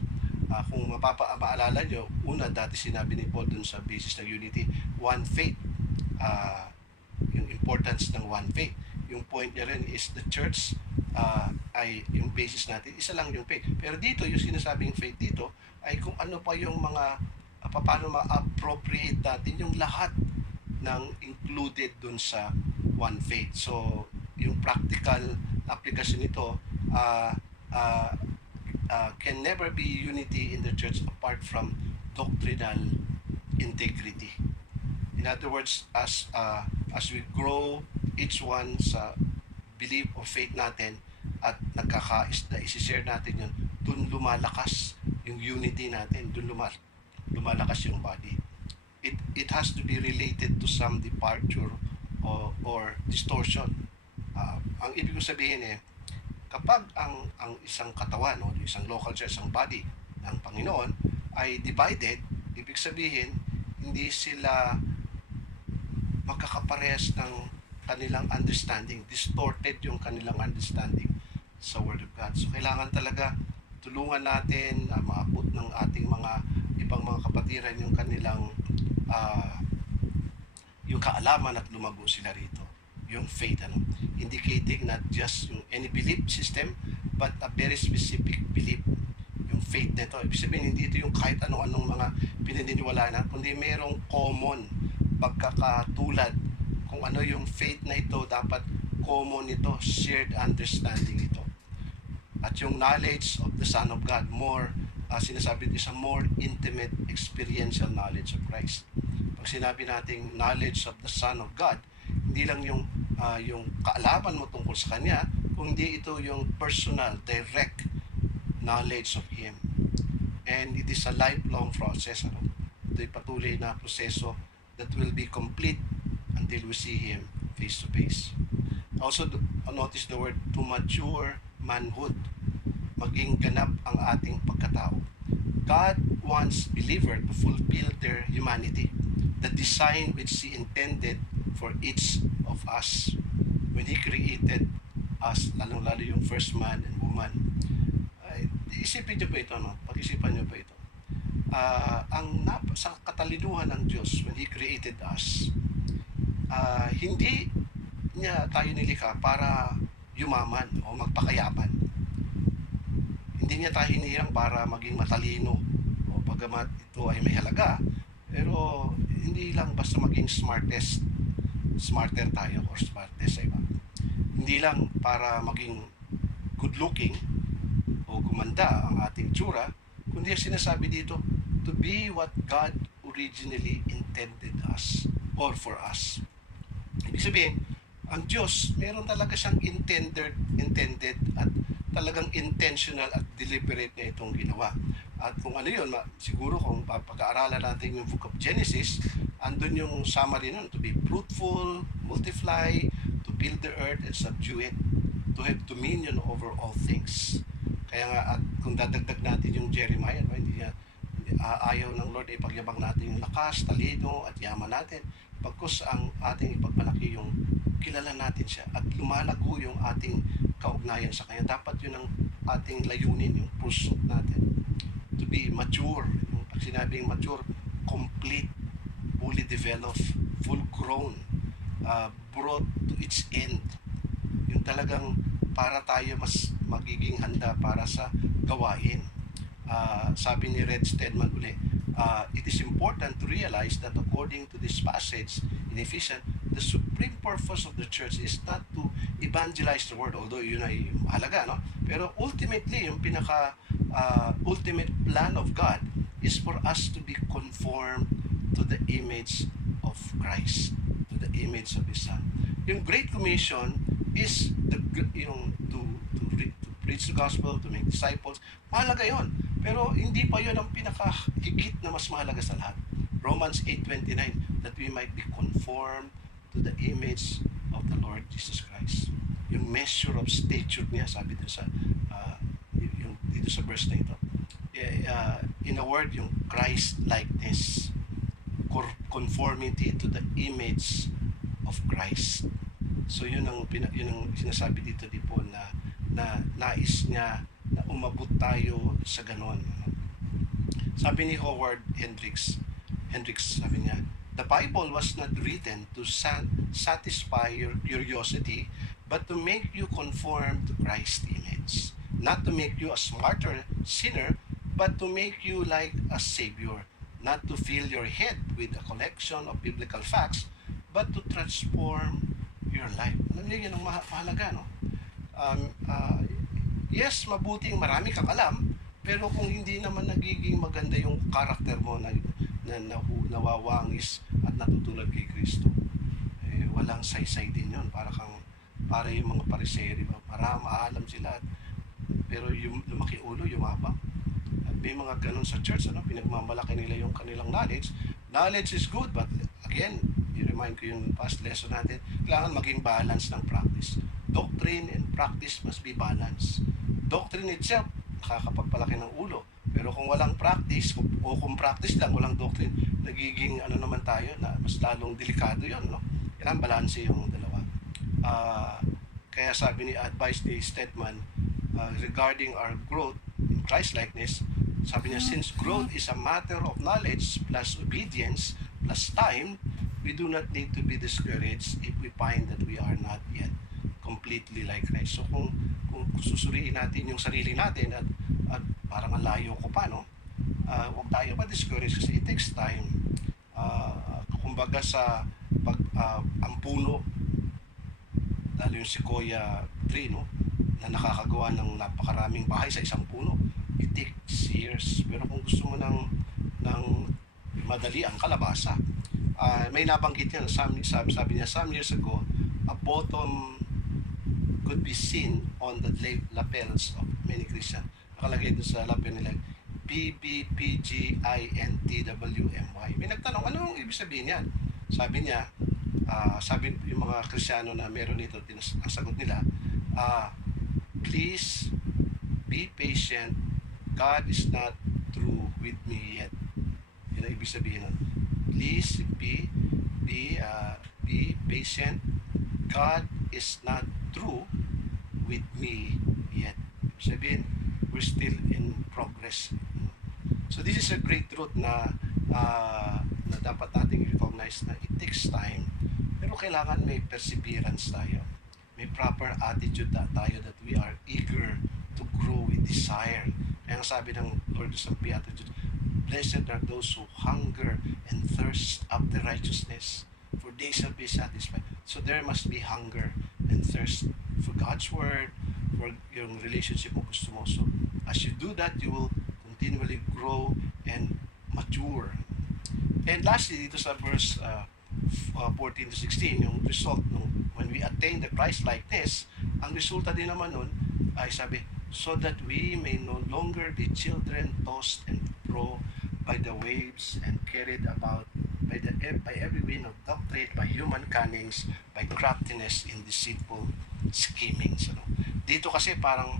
Kung maalala nyo, una, dati sinabi ni Paul dun sa basis ng unity, one faith, yung importance ng one faith. Yung point niya rin is the church ay yung basis natin, isa lang yung faith. Pero dito, yung sinasabing faith dito, ay kung ano pa yung mga, paano ma-appropriate natin yung lahat ng included dun sa one faith. So, yung practical application nito, can never be unity in the church apart from doctrinal integrity. In other words, as we grow each one sa belief or faith natin at isi-share natin yun, dun lumalakas yung unity natin, dun lumalakas yung body. It has to be related to some departure or distortion. Ang ibig ko sabihin kapag ang isang katawan, o isang local church, isang body ng Panginoon ay divided, ibig sabihin hindi sila magkakaparehas ng kanilang understanding, distorted yung kanilang understanding sa Word of God. So kailangan talaga tulungan natin na maabot ng ating mga ibang mga kapatiran yung kanilang yung kaalaman at lumago sila rito. Yung faith, indicating not just yung any belief system, but a very specific belief. Yung faith nito, ibig sabihin, hindi ito yung kahit anong mga pinaniniwalaan, kundi mayroong common pagkakatulad kung ano yung faith na ito, dapat common ito, shared understanding ito. At yung knowledge of the Son of God, more, sinasabi ito, is a more intimate experiential knowledge of Christ. Pag sinabi nating knowledge of the Son of God, hindi lang yung kaalaman mo tungkol sa Kanya, kundi ito yung personal, direct knowledge of Him. And it is a lifelong process. Ito'y patuloy na proseso that will be complete until we see Him face to face. Also, notice the word to mature manhood. Maging ganap ang ating pagkatao. God wants believer to fulfill their humanity, the design which He intended for each of us when He created us, lalong-lalo yung first man and woman. Isipin niyo ba ito, Pag-isipan niyo ba ito? Sa katalinuhan ng Diyos, when He created us, hindi niya tayo nilikha para yumaman o magpakayapan. Hindi niya tayo hinihirang para maging matalino o bagamat ito ay may halaga, pero hindi lang basta maging smarter tayo or smartest sa iba. Hindi lang para maging good looking o gumanda ang ating tsura, kundi sinasabi dito, to be what God originally intended us or for us. Ibig sabihin, ang Diyos, meron talaga siyang intended at talagang intentional at deliberate na itong ginawa. At kung ano yun, siguro kung pag-aaralan natin yung book of Genesis, andun yung summary nun, to be fruitful, multiply, to fill the earth and subdue it, to have dominion over all things. Kaya nga, at kung dadagdag natin yung Jeremiah, hindi niya ayaw ng Lord ipagyabang natin yung lakas, talino at yaman natin. Pagkus ang ating ipagmalaki yung kilala natin siya at lumalago yung ating kaugnayan sa Kanya. Dapat yun ang ating layunin, yung pursuit natin. To be mature, yung pag sinabing mature, complete, fully developed, full grown, brought to its end. Yung talagang para tayo mas magiging handa para sa gawain. Sabi ni Red Stedman uli, it is important to realize that according to this passage in Ephesians, the supreme purpose of the church is not to evangelize the world, although yun ay mahalaga, pero ultimately, yung ultimate plan of God is for us to be conformed to the image of Christ, to the image of His Son. Yung Great Commission is to preach the gospel, to make disciples. Mahalaga yon. Pero hindi pa yon ang pinakahigit na mas mahalaga sa lahat. Romans 8:29, that we might be conformed to the image of the Lord Jesus Christ. Yung measure of stature niya, sabi dito sa verse na ito. In a word, yung Christ likeness, conformity to the image of Christ. So yun ang sinasabi dito po na nais niya na umabot tayo sa ganon. Sabi ni Howard Hendricks, sabi niya, the Bible was not written to satisfy your curiosity, but to make you conform to Christ's image. Not to make you a smarter sinner, but to make you like a Savior. Not to fill your head with a collection of biblical facts, but to transform your life. Alam niyo, yun ang mahalaga, yes, mabuting marami kang alam, pero kung hindi naman nagiging maganda yung karakter mo na nawawangis at natutulad kay Kristo, walang saysay din yun. Para yung mga pariseri, para maalam sila, pero yung lumaki ulo, yumabang. At may mga ganun sa church, pinagmamalaki nila yung kanilang knowledge. Knowledge is good, but again, i-remind ko yung past lesson natin, kailangan maging balance ng practice. Doctrine and practice must be balanced. Doctrine itself, nakakapagpalaki ng ulo. Pero kung walang practice, o kung practice lang, walang doctrine, nagiging naman tayo, na mas lalong delikado yun, Kailangan balanse yung dalawa. Kaya sabi advice ni Stedman, regarding our growth in Christ-likeness, sabi niya, since growth is a matter of knowledge plus obedience plus time, we do not need to be discouraged if we find that we are not yet completely like Christ. So kung susuriin natin yung sarili natin at parang ang layo ko pa, no? Huwag tayo ma-discourage kasi it takes time. Kumbaga sa ang puno, lalo yung sequoia tree, no? Na nakakagawa ng napakaraming bahay sa isang puno, it takes years. Pero kung gusto mo ng madali ang kalabasa, may nabanggit yan, sabi niya some years ago, a bottom could be seen on the lapels of many Christians. Nakalagay doon sa lapel nila, PBPGINTWMY. May nagtanong, ano ang ibig sabihin yan? Sabi niya, sabi yung mga Kristiyano na meron ito, ang sagot nila, please be patient, God is not through with me yet. Yun ang ibig sabihin nun. Please be patient, God is not through with me yet. Sabihin, we're still in progress. So this is a great truth na dapat nating recognize na it takes time. Pero kailangan may perseverance tayo. May proper attitude tayo that we are eager to grow with desire. Kaya sabi ng Lord sa Beatitude, blessed are those who hunger and thirst after righteousness, for they shall be satisfied. So there must be hunger and thirst for God's Word, for yung relationship mo gusto mo. So as you do that, you will continually grow and mature. And lastly, dito sa verse 14 to 16, yung result, when we attain the Christ-likeness, ang resulta din naman nun ay sabi, so that we may no longer be children tossed and fro by the waves and carried about by every wind of doctrine, by human cunnings, by craftiness in deceitful schemings. Ano? Dito kasi parang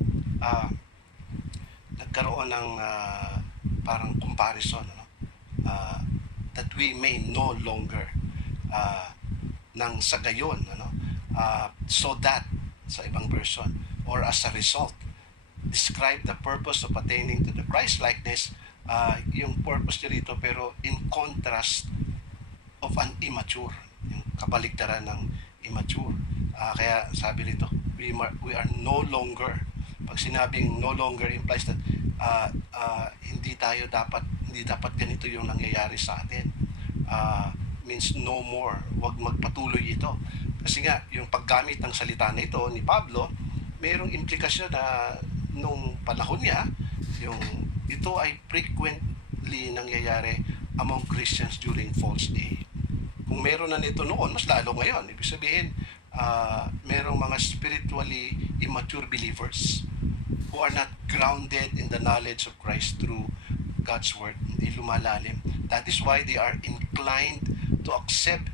nagkaroon ng parang comparison, ano? That we may no longer nang sa gayon, ano? So that, sa ibang version, or as a result, describe the purpose of attaining to the Christ-likeness, yung purpose niya rito, pero in contrast of an immature, yung kabaligtaran ng immature. Kaya sabi rito, we are no longer, pag sinabing no longer implies that hindi dapat ganito yung nangyayari sa atin. Means no more, wag magpatuloy ito. Kasi nga, yung paggamit ng salita na ito ni Pablo, mayroong implikasyon na nung panahon niya, ito ay frequently nangyayari among Christians during false day. Kung meron na nito noon, mas lalo ngayon. Ibig sabihin, merong mga spiritually immature believers who are not grounded in the knowledge of Christ through God's Word. Hindi lumalalim. That is why they are inclined to accept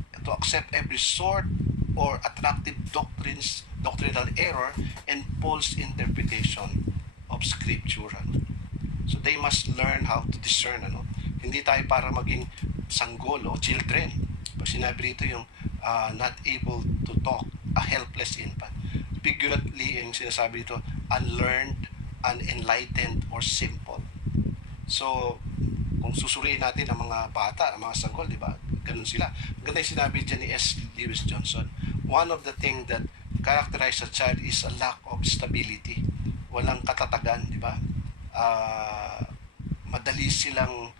every sort or attractive doctrinal error and false interpretation of Scripture. So they must learn how to discern. Hindi tayo para maging sanggol o children. Pag sinabi rito yung not able to talk, a helpless infant. Figuratively, yung sinasabi rito, unlearned, unenlightened, or simple. So, kung susuriin natin ang mga bata, ang mga sanggol, di ba? Ganun sila. Ganda yung sinabi dyan ni S. Lewis Johnson. One of the things that characterize a child is a lack of stability. Walang katatagan, di ba? Madali silang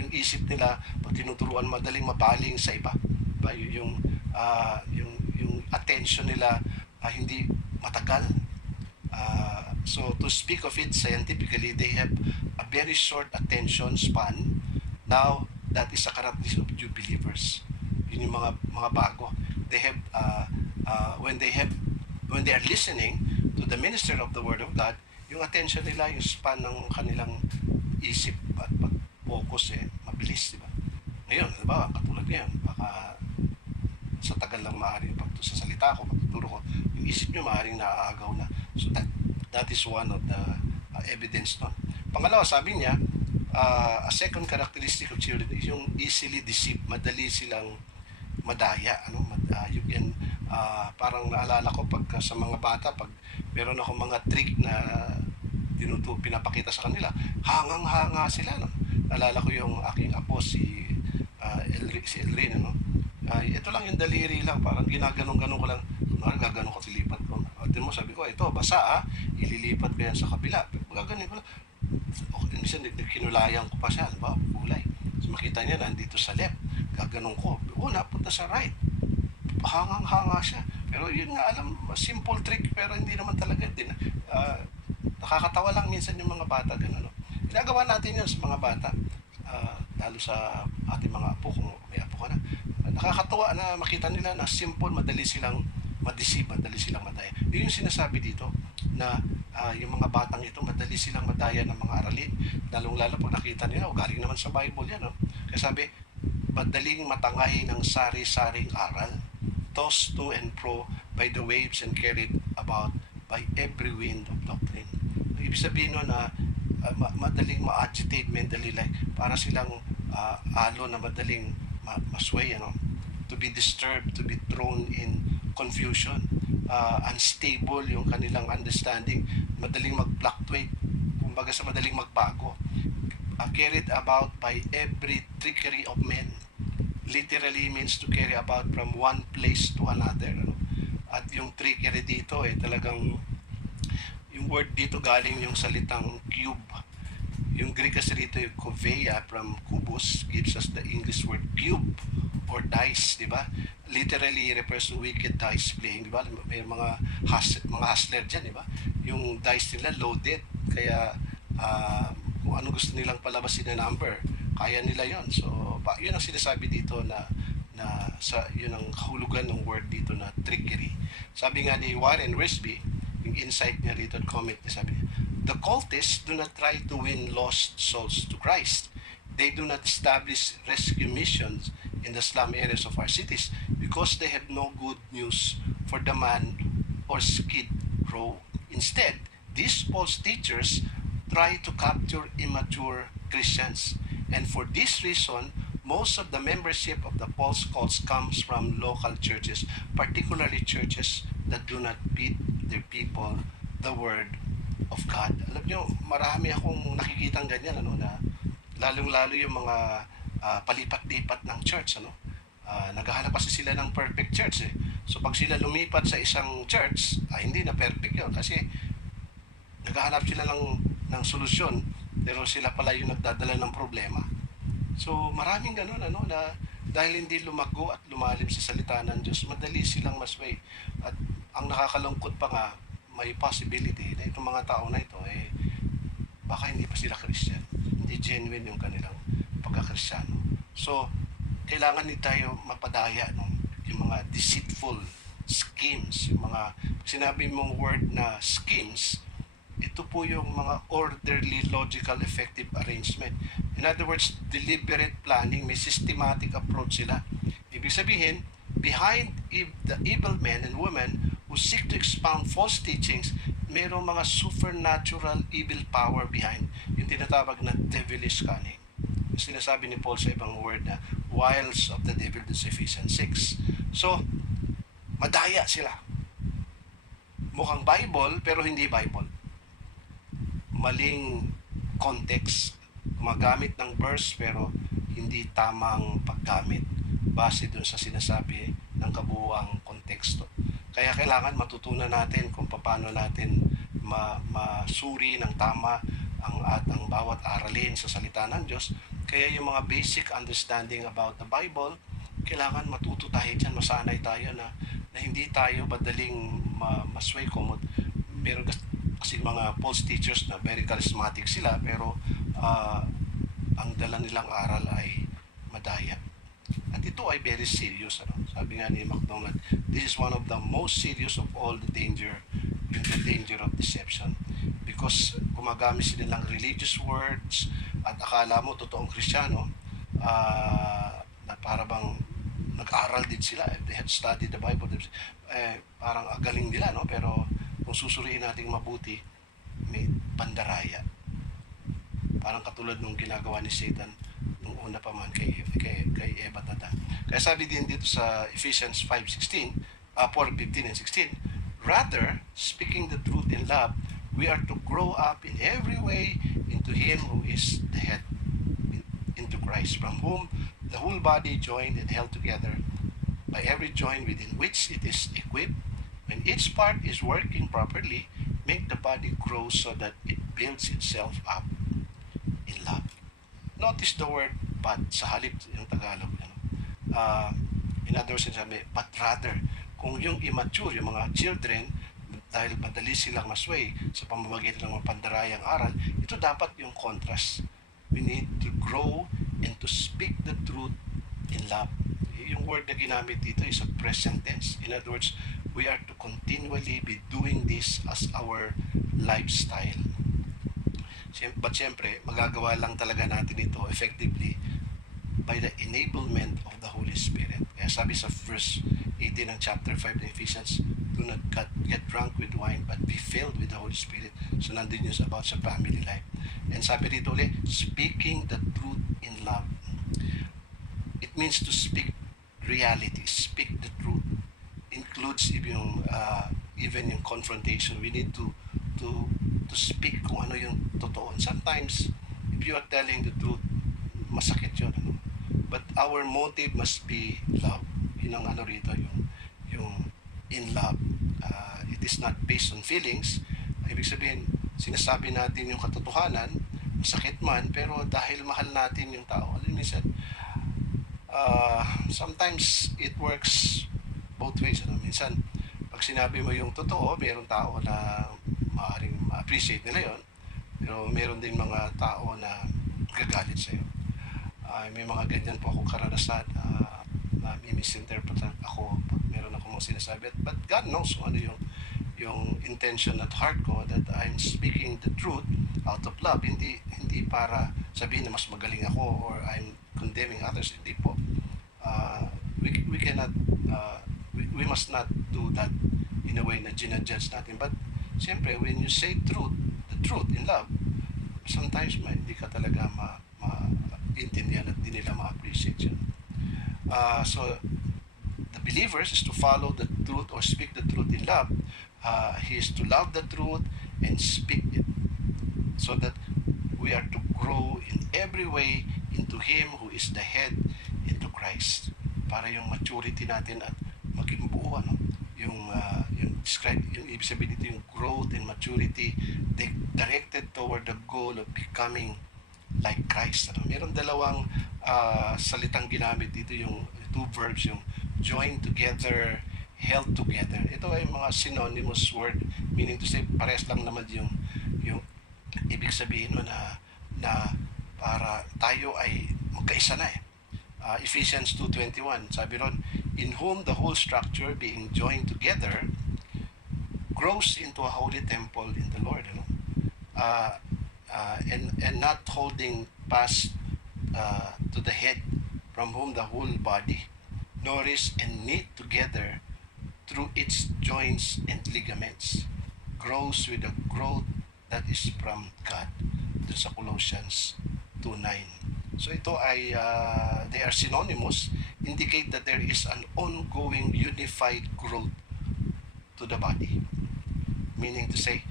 yung isip nila pag tinuturuan madaling mabaling sa iba. Diba? Yung attention nila hindi matagal. So to speak of it scientifically, they have a very short attention span. Now, that is a characteristic of new believers. Yun yung mga bago. They have when they are listening to the minister of the Word of God, yung attention nila, yung span ng kanilang isip at pag-focus mabilis, di ba? Ngayon, di ba, katulad ngayon, baka sa tagal lang maaaring sa salita ko, pagtuturo ko, yung isip nyo maaaring naaagaw na. So that is one of the evidence no. Pangalawa, sabi niya, a second characteristic of children is yung easily deceived, madali silang madaya. You can, parang naalala ko pag sa mga bata, pag meron ako mga trick na pinapakita sa kanila, hangang-hanga sila. No? Naalala ko yung aking apo, si si Elrin, ano? Ito lang yung daliri lang, parang ginaganon-ganon ko lang. Kunwari, gaganon ko, silipat ko. Atin mo, sabi ko, ito, basa ililipat ko yan sa kabila. Gaganon ko lang. Okay, minsan, kinulayan ko pa siya, ba, kulay. So, makita niya, nandito sa left. Gaganon ko. Napunta sa right. Hangang-hanga siya. Pero yun nga, simple trick, pero hindi naman talaga din. Nakakatawa lang minsan yung mga bata, gano'n. No? Ginagawa natin yun sa mga bata. Lalo sa ating mga apo, kung may apo ka na. Nakakatawa na makita nila na simple, madali silang madisip, madali silang madaya. Yun yung sinasabi dito na yung mga batang ito, madali silang madaya ng mga aralin. Lalong-lalo pag nakita nila, galing naman sa Bible yan. No? Kaya sabi, madaling matangay ng sari-saring aral, tossed to and fro by the waves and carried about by every wind of doctrine. Ibig sabihin nun na madaling ma-agitate mentally, like para silang alo na madaling masway, to be disturbed, to be thrown in confusion, unstable yung kanilang understanding, madaling mag-fluctuate, kumbaga sa madaling magbago, carried about by every trickery of men. Literally means to carry about from one place to another. At yung trickery dito talagang yung word dito galing yung salitang cube. Yung Greek kasi dito yung koveia from kubus gives us the English word cube or dice, di ba? Literally refers to wicked dice playing, di ba? May mga hustler dyan, di ba? Yung dice nila loaded, kaya kung ano gusto nilang palabasin na number, kaya nila yon. So yun ang sinasabi dito na yun ang kahulugan ng word dito na trickery. Sabi nga ni Warren Wiersbe, yung insight niya dito at comment niya, sabi niya, the cultists do not try to win lost souls to Christ. They do not establish rescue missions in the slum areas of our cities because they have no good news for the man or skid row. Instead, these false teachers try to capture immature Christians. And for this reason, most of the membership of the false cults comes from local churches, particularly churches that do not feed their people the Word of God. Alam nyo, marami akong nakikitang ganyan, na lalong-lalo yung mga palipat-lipat ng church, naghahanap kasi sila ng perfect church. So pag sila lumipat sa isang church, hindi na perfect yun kasi naghahanap sila ng solusyon, pero sila pala yung nagdadala ng problema. So maraming ganun, na dahil hindi lumago at lumalim sa salita ng Diyos, madali silang masway. At ang nakakalungkot pa nga, may possibility na itong mga tao na ito, baka hindi pa sila Christian. Hindi genuine yung kanilang pagkakristyano. So, kailangan din tayo mapadaya, yung mga deceitful schemes, yung mga, sinabi mong word na schemes, ito po yung mga orderly, logical, effective arrangement. In other words, deliberate planning, may systematic approach sila. Ibig sabihin, behind the evil men and women who seek to expound false teachings, mayroong mga supernatural evil power behind. Yung tinatawag na devilish cunning. Yung sinasabi ni Paul sa ibang word na wiles of the devil, sa Ephesians 6. So, madaya sila. Mukhang Bible, pero hindi Bible. Maling context, gumagamit ng verse pero hindi tamang paggamit base dun sa sinasabi ng kabuuang konteksto. Kaya kailangan matutunan natin kung paano natin masuri ng tama ang bawat aralin sa salita ng Diyos. Kaya yung mga basic understanding about the Bible, kailangan matuto tayo dyan, masanay tayo na hindi tayo madaling masway kumot. Pero kasi mga false teachers na very charismatic sila, pero ang dala nilang aral ay madaya. At ito ay very serious. Sabi nga ni MacDonald, this is one of the most serious of all the danger of deception. Because gumagamit sila ng religious words at akala mo totoong Kristiyano, na para bang nag-aral din sila. They had studied the Bible. Parang galing nila, pero kung susuriin natin mabuti, may pandaraya. Parang katulad nung ginagawa ni Satan nung una pa man kay Eva at Adan. Kaya sabi din dito sa Ephesians 4:15 and 16, rather, speaking the truth in love, we are to grow up in every way into Him who is the head, into Christ, from whom the whole body joined and held together by every joint within which it is equipped, when each part is working properly, make the body grow so that it builds itself up in love. Notice the word but sa halip yung Tagalog. Uh, in other words, sabi, but rather, kung yung immature, yung mga children, dahil madali silang masway sa pamamagitan ng mga pandarayang aral, ito dapat yung contrast. We need to grow and to speak the truth in love. Yung word na ginamit dito is a present tense. In other words, we are to continually be doing this as our lifestyle. But siyempre, magagawa lang talaga natin ito effectively by the enablement of the Holy Spirit. Kaya sabi sa verse 18 ng chapter 5 ng Ephesians, do not get drunk with wine but be filled with the Holy Spirit. So nandun yun about sa family life. And sabi dito ulit, speaking the truth in love. It means to speak reality, speak the truth. Includes even yung confrontation. We need to speak kung ano yung totoo. And sometimes, if you are telling the truth, masakit yun. Ano? But our motive must be love. Yun ang ano rito, yung in love. It is not based on feelings. Ibig sabihin, sinasabi natin yung katotohanan, masakit man, pero dahil mahal natin yung tao. Alam niyo, sometimes it works both ways. Ano? Minsan, pag sinabi mo yung totoo, mayroong tao na maaaring ma-appreciate nila yon, pero meron din mga tao na gagalit sa'yo. May mga ganyan po akong karanasan na misinterpret ako pag meron akong mga sinasabi. But God knows kung ano yung intention at heart ko, that I'm speaking the truth out of love, hindi para sabihin na mas magaling ako or I'm condemning others. Hindi po. We cannot we must not do that in a way na ginajudge natin. But siyempre, when you say the truth in love, sometimes hindi ka talaga maintindihan at hindi nila ma-appreciate yun. So the believers is to follow the truth or speak the truth in love. He is to love the truth and speak it, so that we are to grow in every way into Him who is the head, into Christ, para yung maturity natin at maging buo, ano? Yung ibig sabihin dito yung growth and maturity directed toward the goal of becoming like Christ. Ano? Meron dalawang salitang ginamit dito, yung two verbs, yung join together, held together. Ito ay mga synonymous word, meaning to say parehas lang naman yung ibig sabihin mo na para tayo ay magkaisa na eh. Ephesians 2:21, sabi ron, in whom the whole structure being joined together grows into a holy temple in the Lord, you know? And not holding fast to the head, from whom the whole body nourished and knit together through its joints and ligaments grows with the growth that is from God. Ito sa Colossians 2:9. So ito ay they are synonymous, indicate that there is an ongoing unified growth to the body. Meaning to say,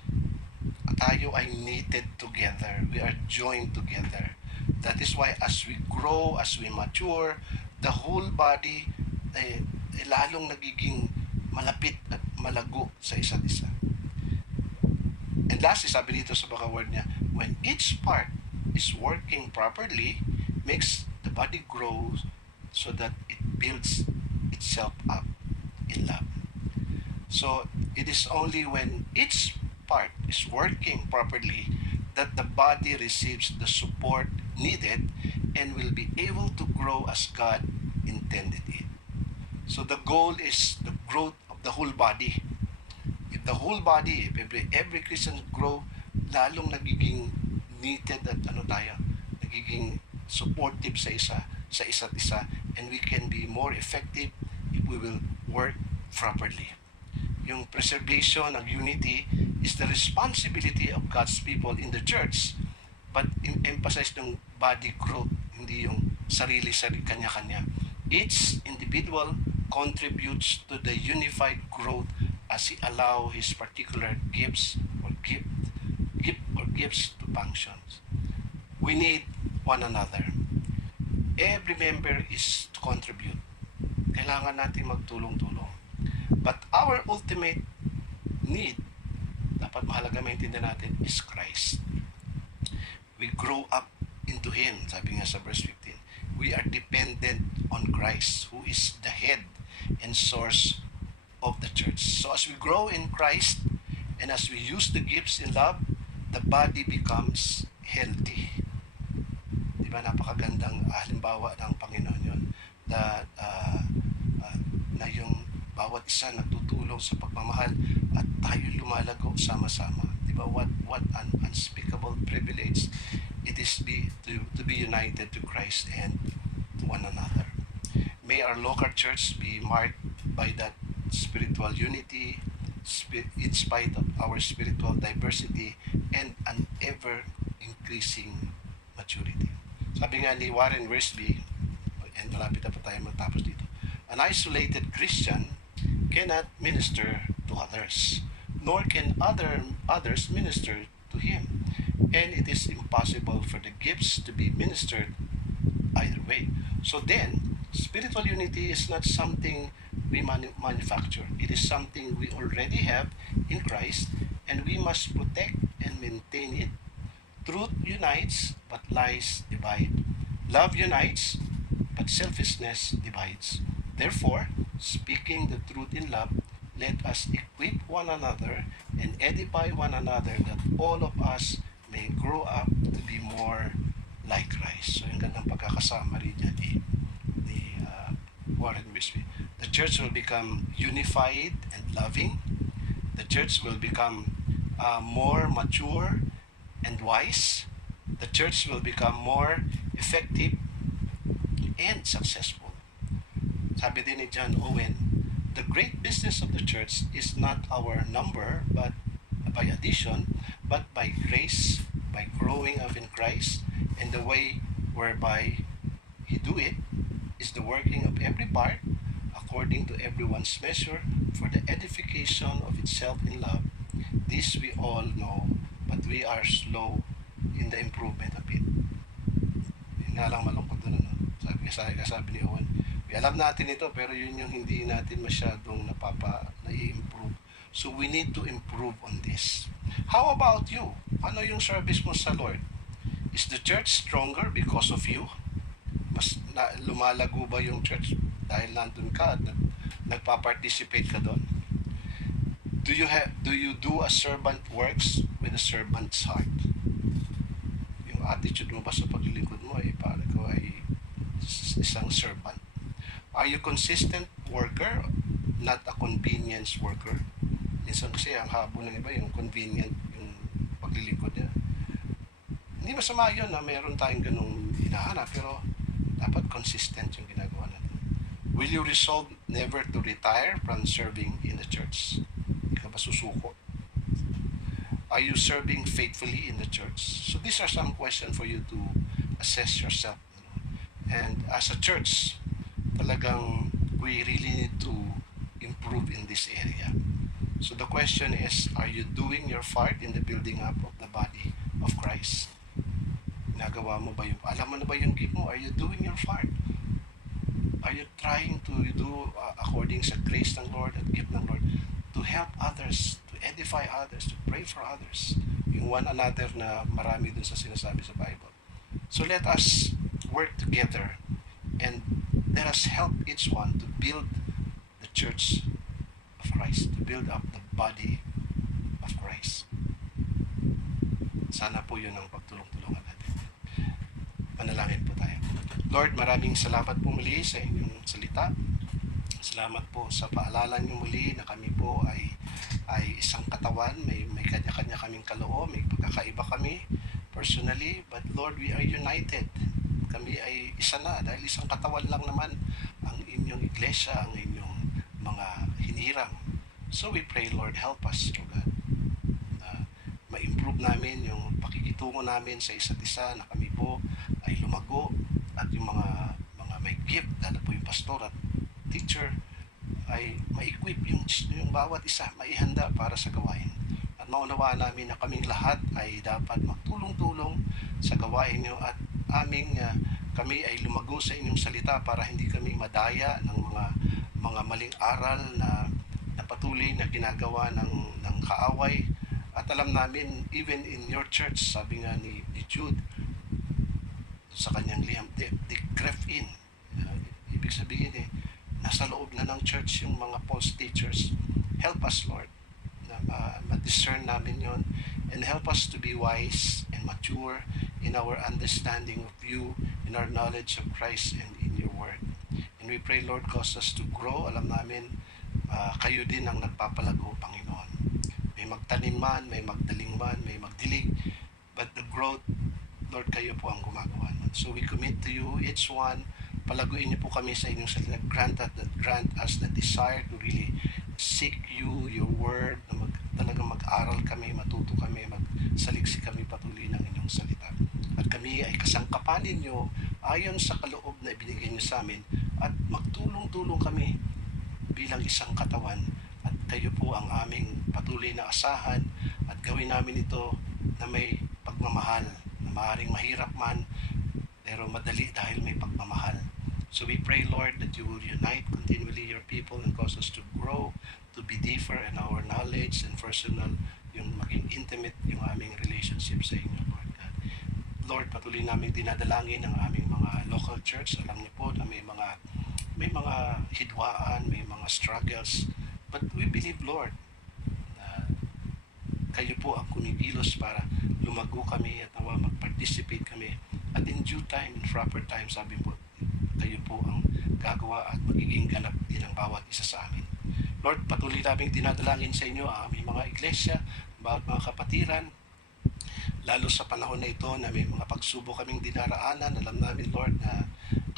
tayo ay knitted together. We are joined together. That is why as we grow, as we mature, the whole body ay lalong nagiging malapit at malago sa isa't isa. And lastly, sabi dito sa mga word niya, when each part is working properly, makes the body grow so that it builds itself up in love. So it is only when each part is working properly that the body receives the support needed and will be able to grow as God intended it. So the goal is the growth of the whole body. If the whole body, if every Christian grow, lalong nagiging knitted at nagiging supportive sa isa't isa, and we can be more effective if we will work properly. Yung preservation of unity is the responsibility of God's people in the church, but emphasize ng body growth, hindi yung sarili kanya-kanya. Each individual contributes to the unified growth as he allow his particular gifts to functions. We need one another. Every member is to contribute. Kailangan natin magtulong-tulong. But our ultimate need, dapat mahalaga maintindihan natin, is Christ. We grow up into Him. Sabi nga sa verse 15, we are dependent on Christ, who is the head and source of the church. So as we grow in Christ, and as we use the gifts in love, the body becomes healthy. Diba, napakagandang halimbawa ng Panginoon yun, that na yung bawat isa nagtutulong sa pagmamahal at tayo lumalago sama-sama. Diba, what an unspeakable privilege it is to be united to Christ and to one another. May our local church be marked by that spiritual unity, in spite of our spiritual diversity and an ever-increasing maturity. Sabi nga ni Warren Wiersbe, and malapit na pa tayo matapos dito, an isolated Christian cannot minister to others, nor can others minister to him. And it is impossible for the gifts to be ministered either way. So then, spiritual unity is not something we manufacture. It is something we already have in Christ, and we must protect and maintain it. Truth unites, but lies divide. Love unites, but selfishness divides. Therefore, speaking the truth in love, let us equip one another and edify one another, that all of us may grow up to be more like Christ. So yung gandang pagkakasama rin niya ni Warren Wiersbe. The church will become unified and loving. The church will become more mature and wise. The church will become more effective and successful. Sabi din ni John Owen, the great business of the church is not our number, but by addition, but by grace, by growing up in Christ, and the way whereby He do it is the working of every part according to everyone's measure for the edification of itself in love. This we all know, but we are slow in the improvement of it. Yun nga lang malungkot doon, ano? Sabi ni Owen, alam natin ito, pero yun yung hindi natin masyadong nai-improve. So we need to improve on this. How about you? Ano yung service mo sa Lord? Is the church stronger because of you? Mas lumalago ba yung church dahil nandun ka at nagpa-participate ka doon? Do you do a servant works with a servant's heart? Yung attitude mo ba sa paglilingkod mo ay para ko ay isang servant? Are you consistent worker, not a convenience worker? Minsan kasi ang habol ng iba yung convenient yung paglilingkod niya. Hindi masama yun na mayroon tayong ganung hinahanap, pero dapat consistent yung ginagawa natin. Will you resolve never to retire from serving in the church? Hindi ka ba susuko? Are you serving faithfully in the church? So these are some questions for you to assess yourself. And as a church, talagang we really need to improve in this area. So the question is, are you doing your part in the building up of the body of Christ? Nagawa mo ba yung, alam mo na ba yung gift mo? Are you doing your part? Are you trying to do according sa grace ng Lord at gift ng Lord to help others, to edify others, to pray for others? Yung one another na marami dun sa sinasabi sa Bible. So let us work together and let us help each one to build the church of Christ, to build up the body of Christ. Sana po yun ang pagtulong-tulungan natin. Manalangin po tayo. Lord, maraming salamat po muli sa inyong salita. Salamat po sa paalala niyo muli na kami po ay isang katawan, may kanya-kanya kaming kaloob, may pagkakaiba kami personally, but Lord, we are united. Kami ay isa na dahil isang katawan lang naman ang inyong iglesia, ang inyong mga hiniram. So we pray, Lord, help us, O God, na ma-improve namin yung pakikitungo namin sa isa't isa, na kami po ay lumago, at yung mga may gift, lalo po yung pastor at teacher, ay ma-equip yung bawat isa, maihanda para sa gawain. At maunawaan namin na kaming lahat ay dapat magtulong-tulong sa gawain nyo, at aming kami ay lumago sa inyong salita para hindi kami madaya ng mga maling aral na patuloy na ginagawa ng kaaway. At alam namin, even in your church, sabi nga ni Jude sa kanyang liham, they crept in. Ibig sabihin nasa loob na ng church yung mga false teachers. Help us, Lord, na ma-discern namin yon, and help us to be wise and mature in our understanding of you, in our knowledge of Christ and in your word. And we pray, Lord, cause us to grow. Alam namin, kayo din ang nagpapalago, Panginoon. May magtanim man, may magdaling man, may magdilig, but the growth, Lord, kayo po ang gumagawa nun. So we commit to you each one. Palaguin niyo po kami sa inyong salita. Grant us the desire to really seek you, your word, na talagang mag-aral kami, matuto kami, magsaliksik kami patuloy ng inyong salita. At kami ay kasangkapanin niyo ayon sa kaloob na ibinigay niyo sa amin, at magtulong-tulong kami bilang isang katawan, at kayo po ang aming patuloy na asahan, at gawin namin ito na may pagmamahal, na maaaring mahirap man, pero madali dahil may pagmamahal. So we pray, Lord, that you will unite continually your people and cause us to grow, to be deeper in our knowledge and personal, yung maging intimate yung aming relationship sa inyo, Lord God. Lord, patuloy namin dinadalangin ang aming mga local church. Alam niyo po na may mga hidwaan, may mga struggles. But we believe, Lord, na kayo po ang kumikilos para lumago kami at nawa mag-participate kami. At in due time, in proper time, sabi mo, kayo po ang gagawa at magiging ganap din ang bawat isa sa amin. Lord, patuloy namin dinadalangin sa inyo ang aming mga iglesia, bawat mga kapatiran, lalo sa panahon na ito na may mga pagsubok kaming dinaraanan. Alam namin, Lord, na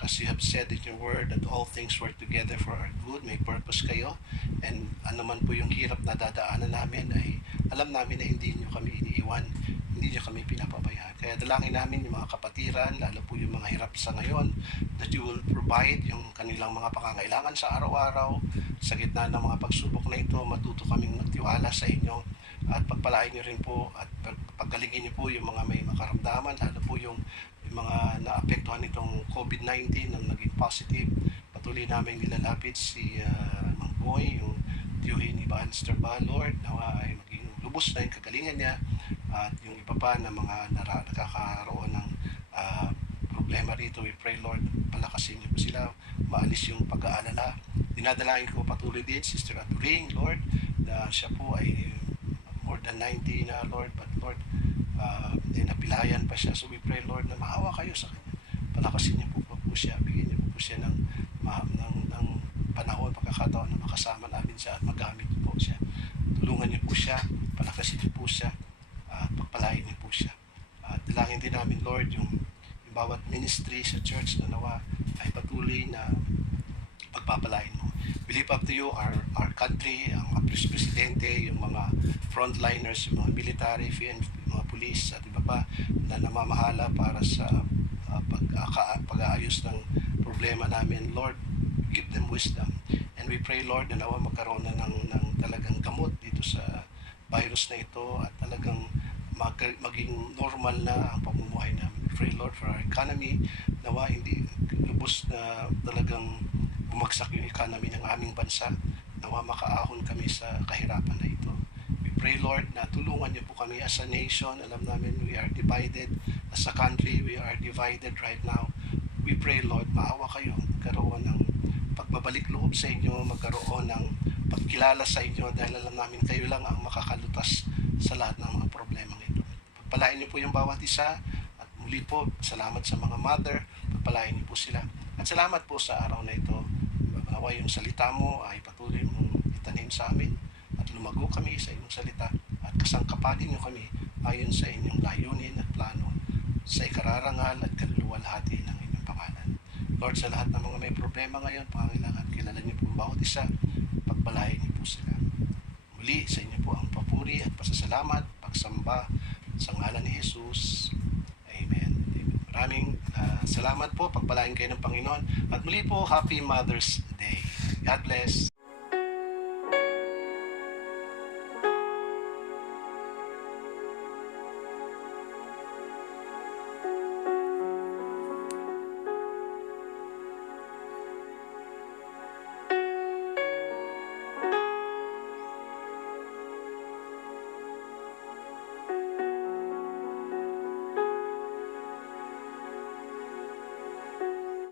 as you have said in your word that all things work together for our good, may purpose kayo, and ano man po yung hirap na dadaanan namin, ay alam namin na hindi nyo kami iniiwan, hindi nyo kami pinapabayaan. Kaya dalangin namin yung mga kapatiran, lalo po yung mga hirap sa ngayon, that you will provide yung kanilang mga pangangailangan sa araw-araw. Sa gitna ng mga pagsubok na ito, matuto kaming magtiwala sa inyo, at pagpalain nyo rin po at paggalingin nyo po yung mga may makaramdaman, lalo po yung mga naapektuhan nitong COVID-19 na naging positive. Patuloy namin nilalapit si Mang Boy, yung tiyuhin ni Banster ba, Lord, na ay maging lubos na yung kagalingan niya, at yung iba pa na mga nakakaroon ng problema rito. We pray, Lord, palakasin niyo po sila, maalis yung pag-aalala. Dinadalangin ko patuloy din Sister Aturing, Lord, na siya po ay more than 90 na, Lord, but Lord, napilayan pa siya. So we pray, Lord, na maawa kayo sa kanya. Palakasin niyo po siya, bigyan niyo po siya ng panahon, pagkakataon na makasama namin siya at magamit niyo po siya. Tulungan niyo po siya, palakasin niyo po siya, at pagpalain niyo po siya. At dalangin din namin, Lord, yung bawat ministry sa church na nawa ay patuloy na pagpapalain mo. We lift up to you our country, ang mga presidente, yung mga frontliners, yung mga military, yung mga police at iba pa na namamahala para sa pag-aayos ng problema namin. Lord, give them wisdom. And we pray, Lord, na nawa magkaroon na ng talagang gamot dito sa virus na ito, at talagang maging normal na ang pamumuhay namin. We pray, Lord, for our economy, nawa hindi lubos na talagang bumagsak yung economy ng aming bansa, nawa makaahon kami sa kahirapan na ito. We pray, Lord, na tulungan niyo po kami as a nation. Alam namin we are divided as a country, we are divided right now. We pray, Lord, maawa kayo, magkaroon ng pagbabalik loob sa inyo, magkaroon ng pagkilala sa inyo, dahil alam namin kayo lang ang makakalutas sa lahat ng mga problema ito. Pagpalain niyo po yung bawat isa, at muli po, salamat sa mga mother, pagpalain niyo po sila. At salamat po sa araw na ito. Nawa yung salita mo ay patuloy mong itanim sa amin, at lumago kami sa inyong salita, at kasangkapanin niyo kami ayon sa inyong layunin at plano, sa ikararangal at kaluluwalhati ng inyong pangalan. Lord, sa lahat ng mga may problema ngayon, pangangailangan, kilala niyo po bawat isa, pagpalain niyo po sila. Muli, sa inyo po ang papuri at pasasalamat, pagsamba sa ngalan ni Jesus. Amen. Maraming salamat po, pagpalain kayo ng Panginoon. At muli po, Happy Mother's Day. God bless.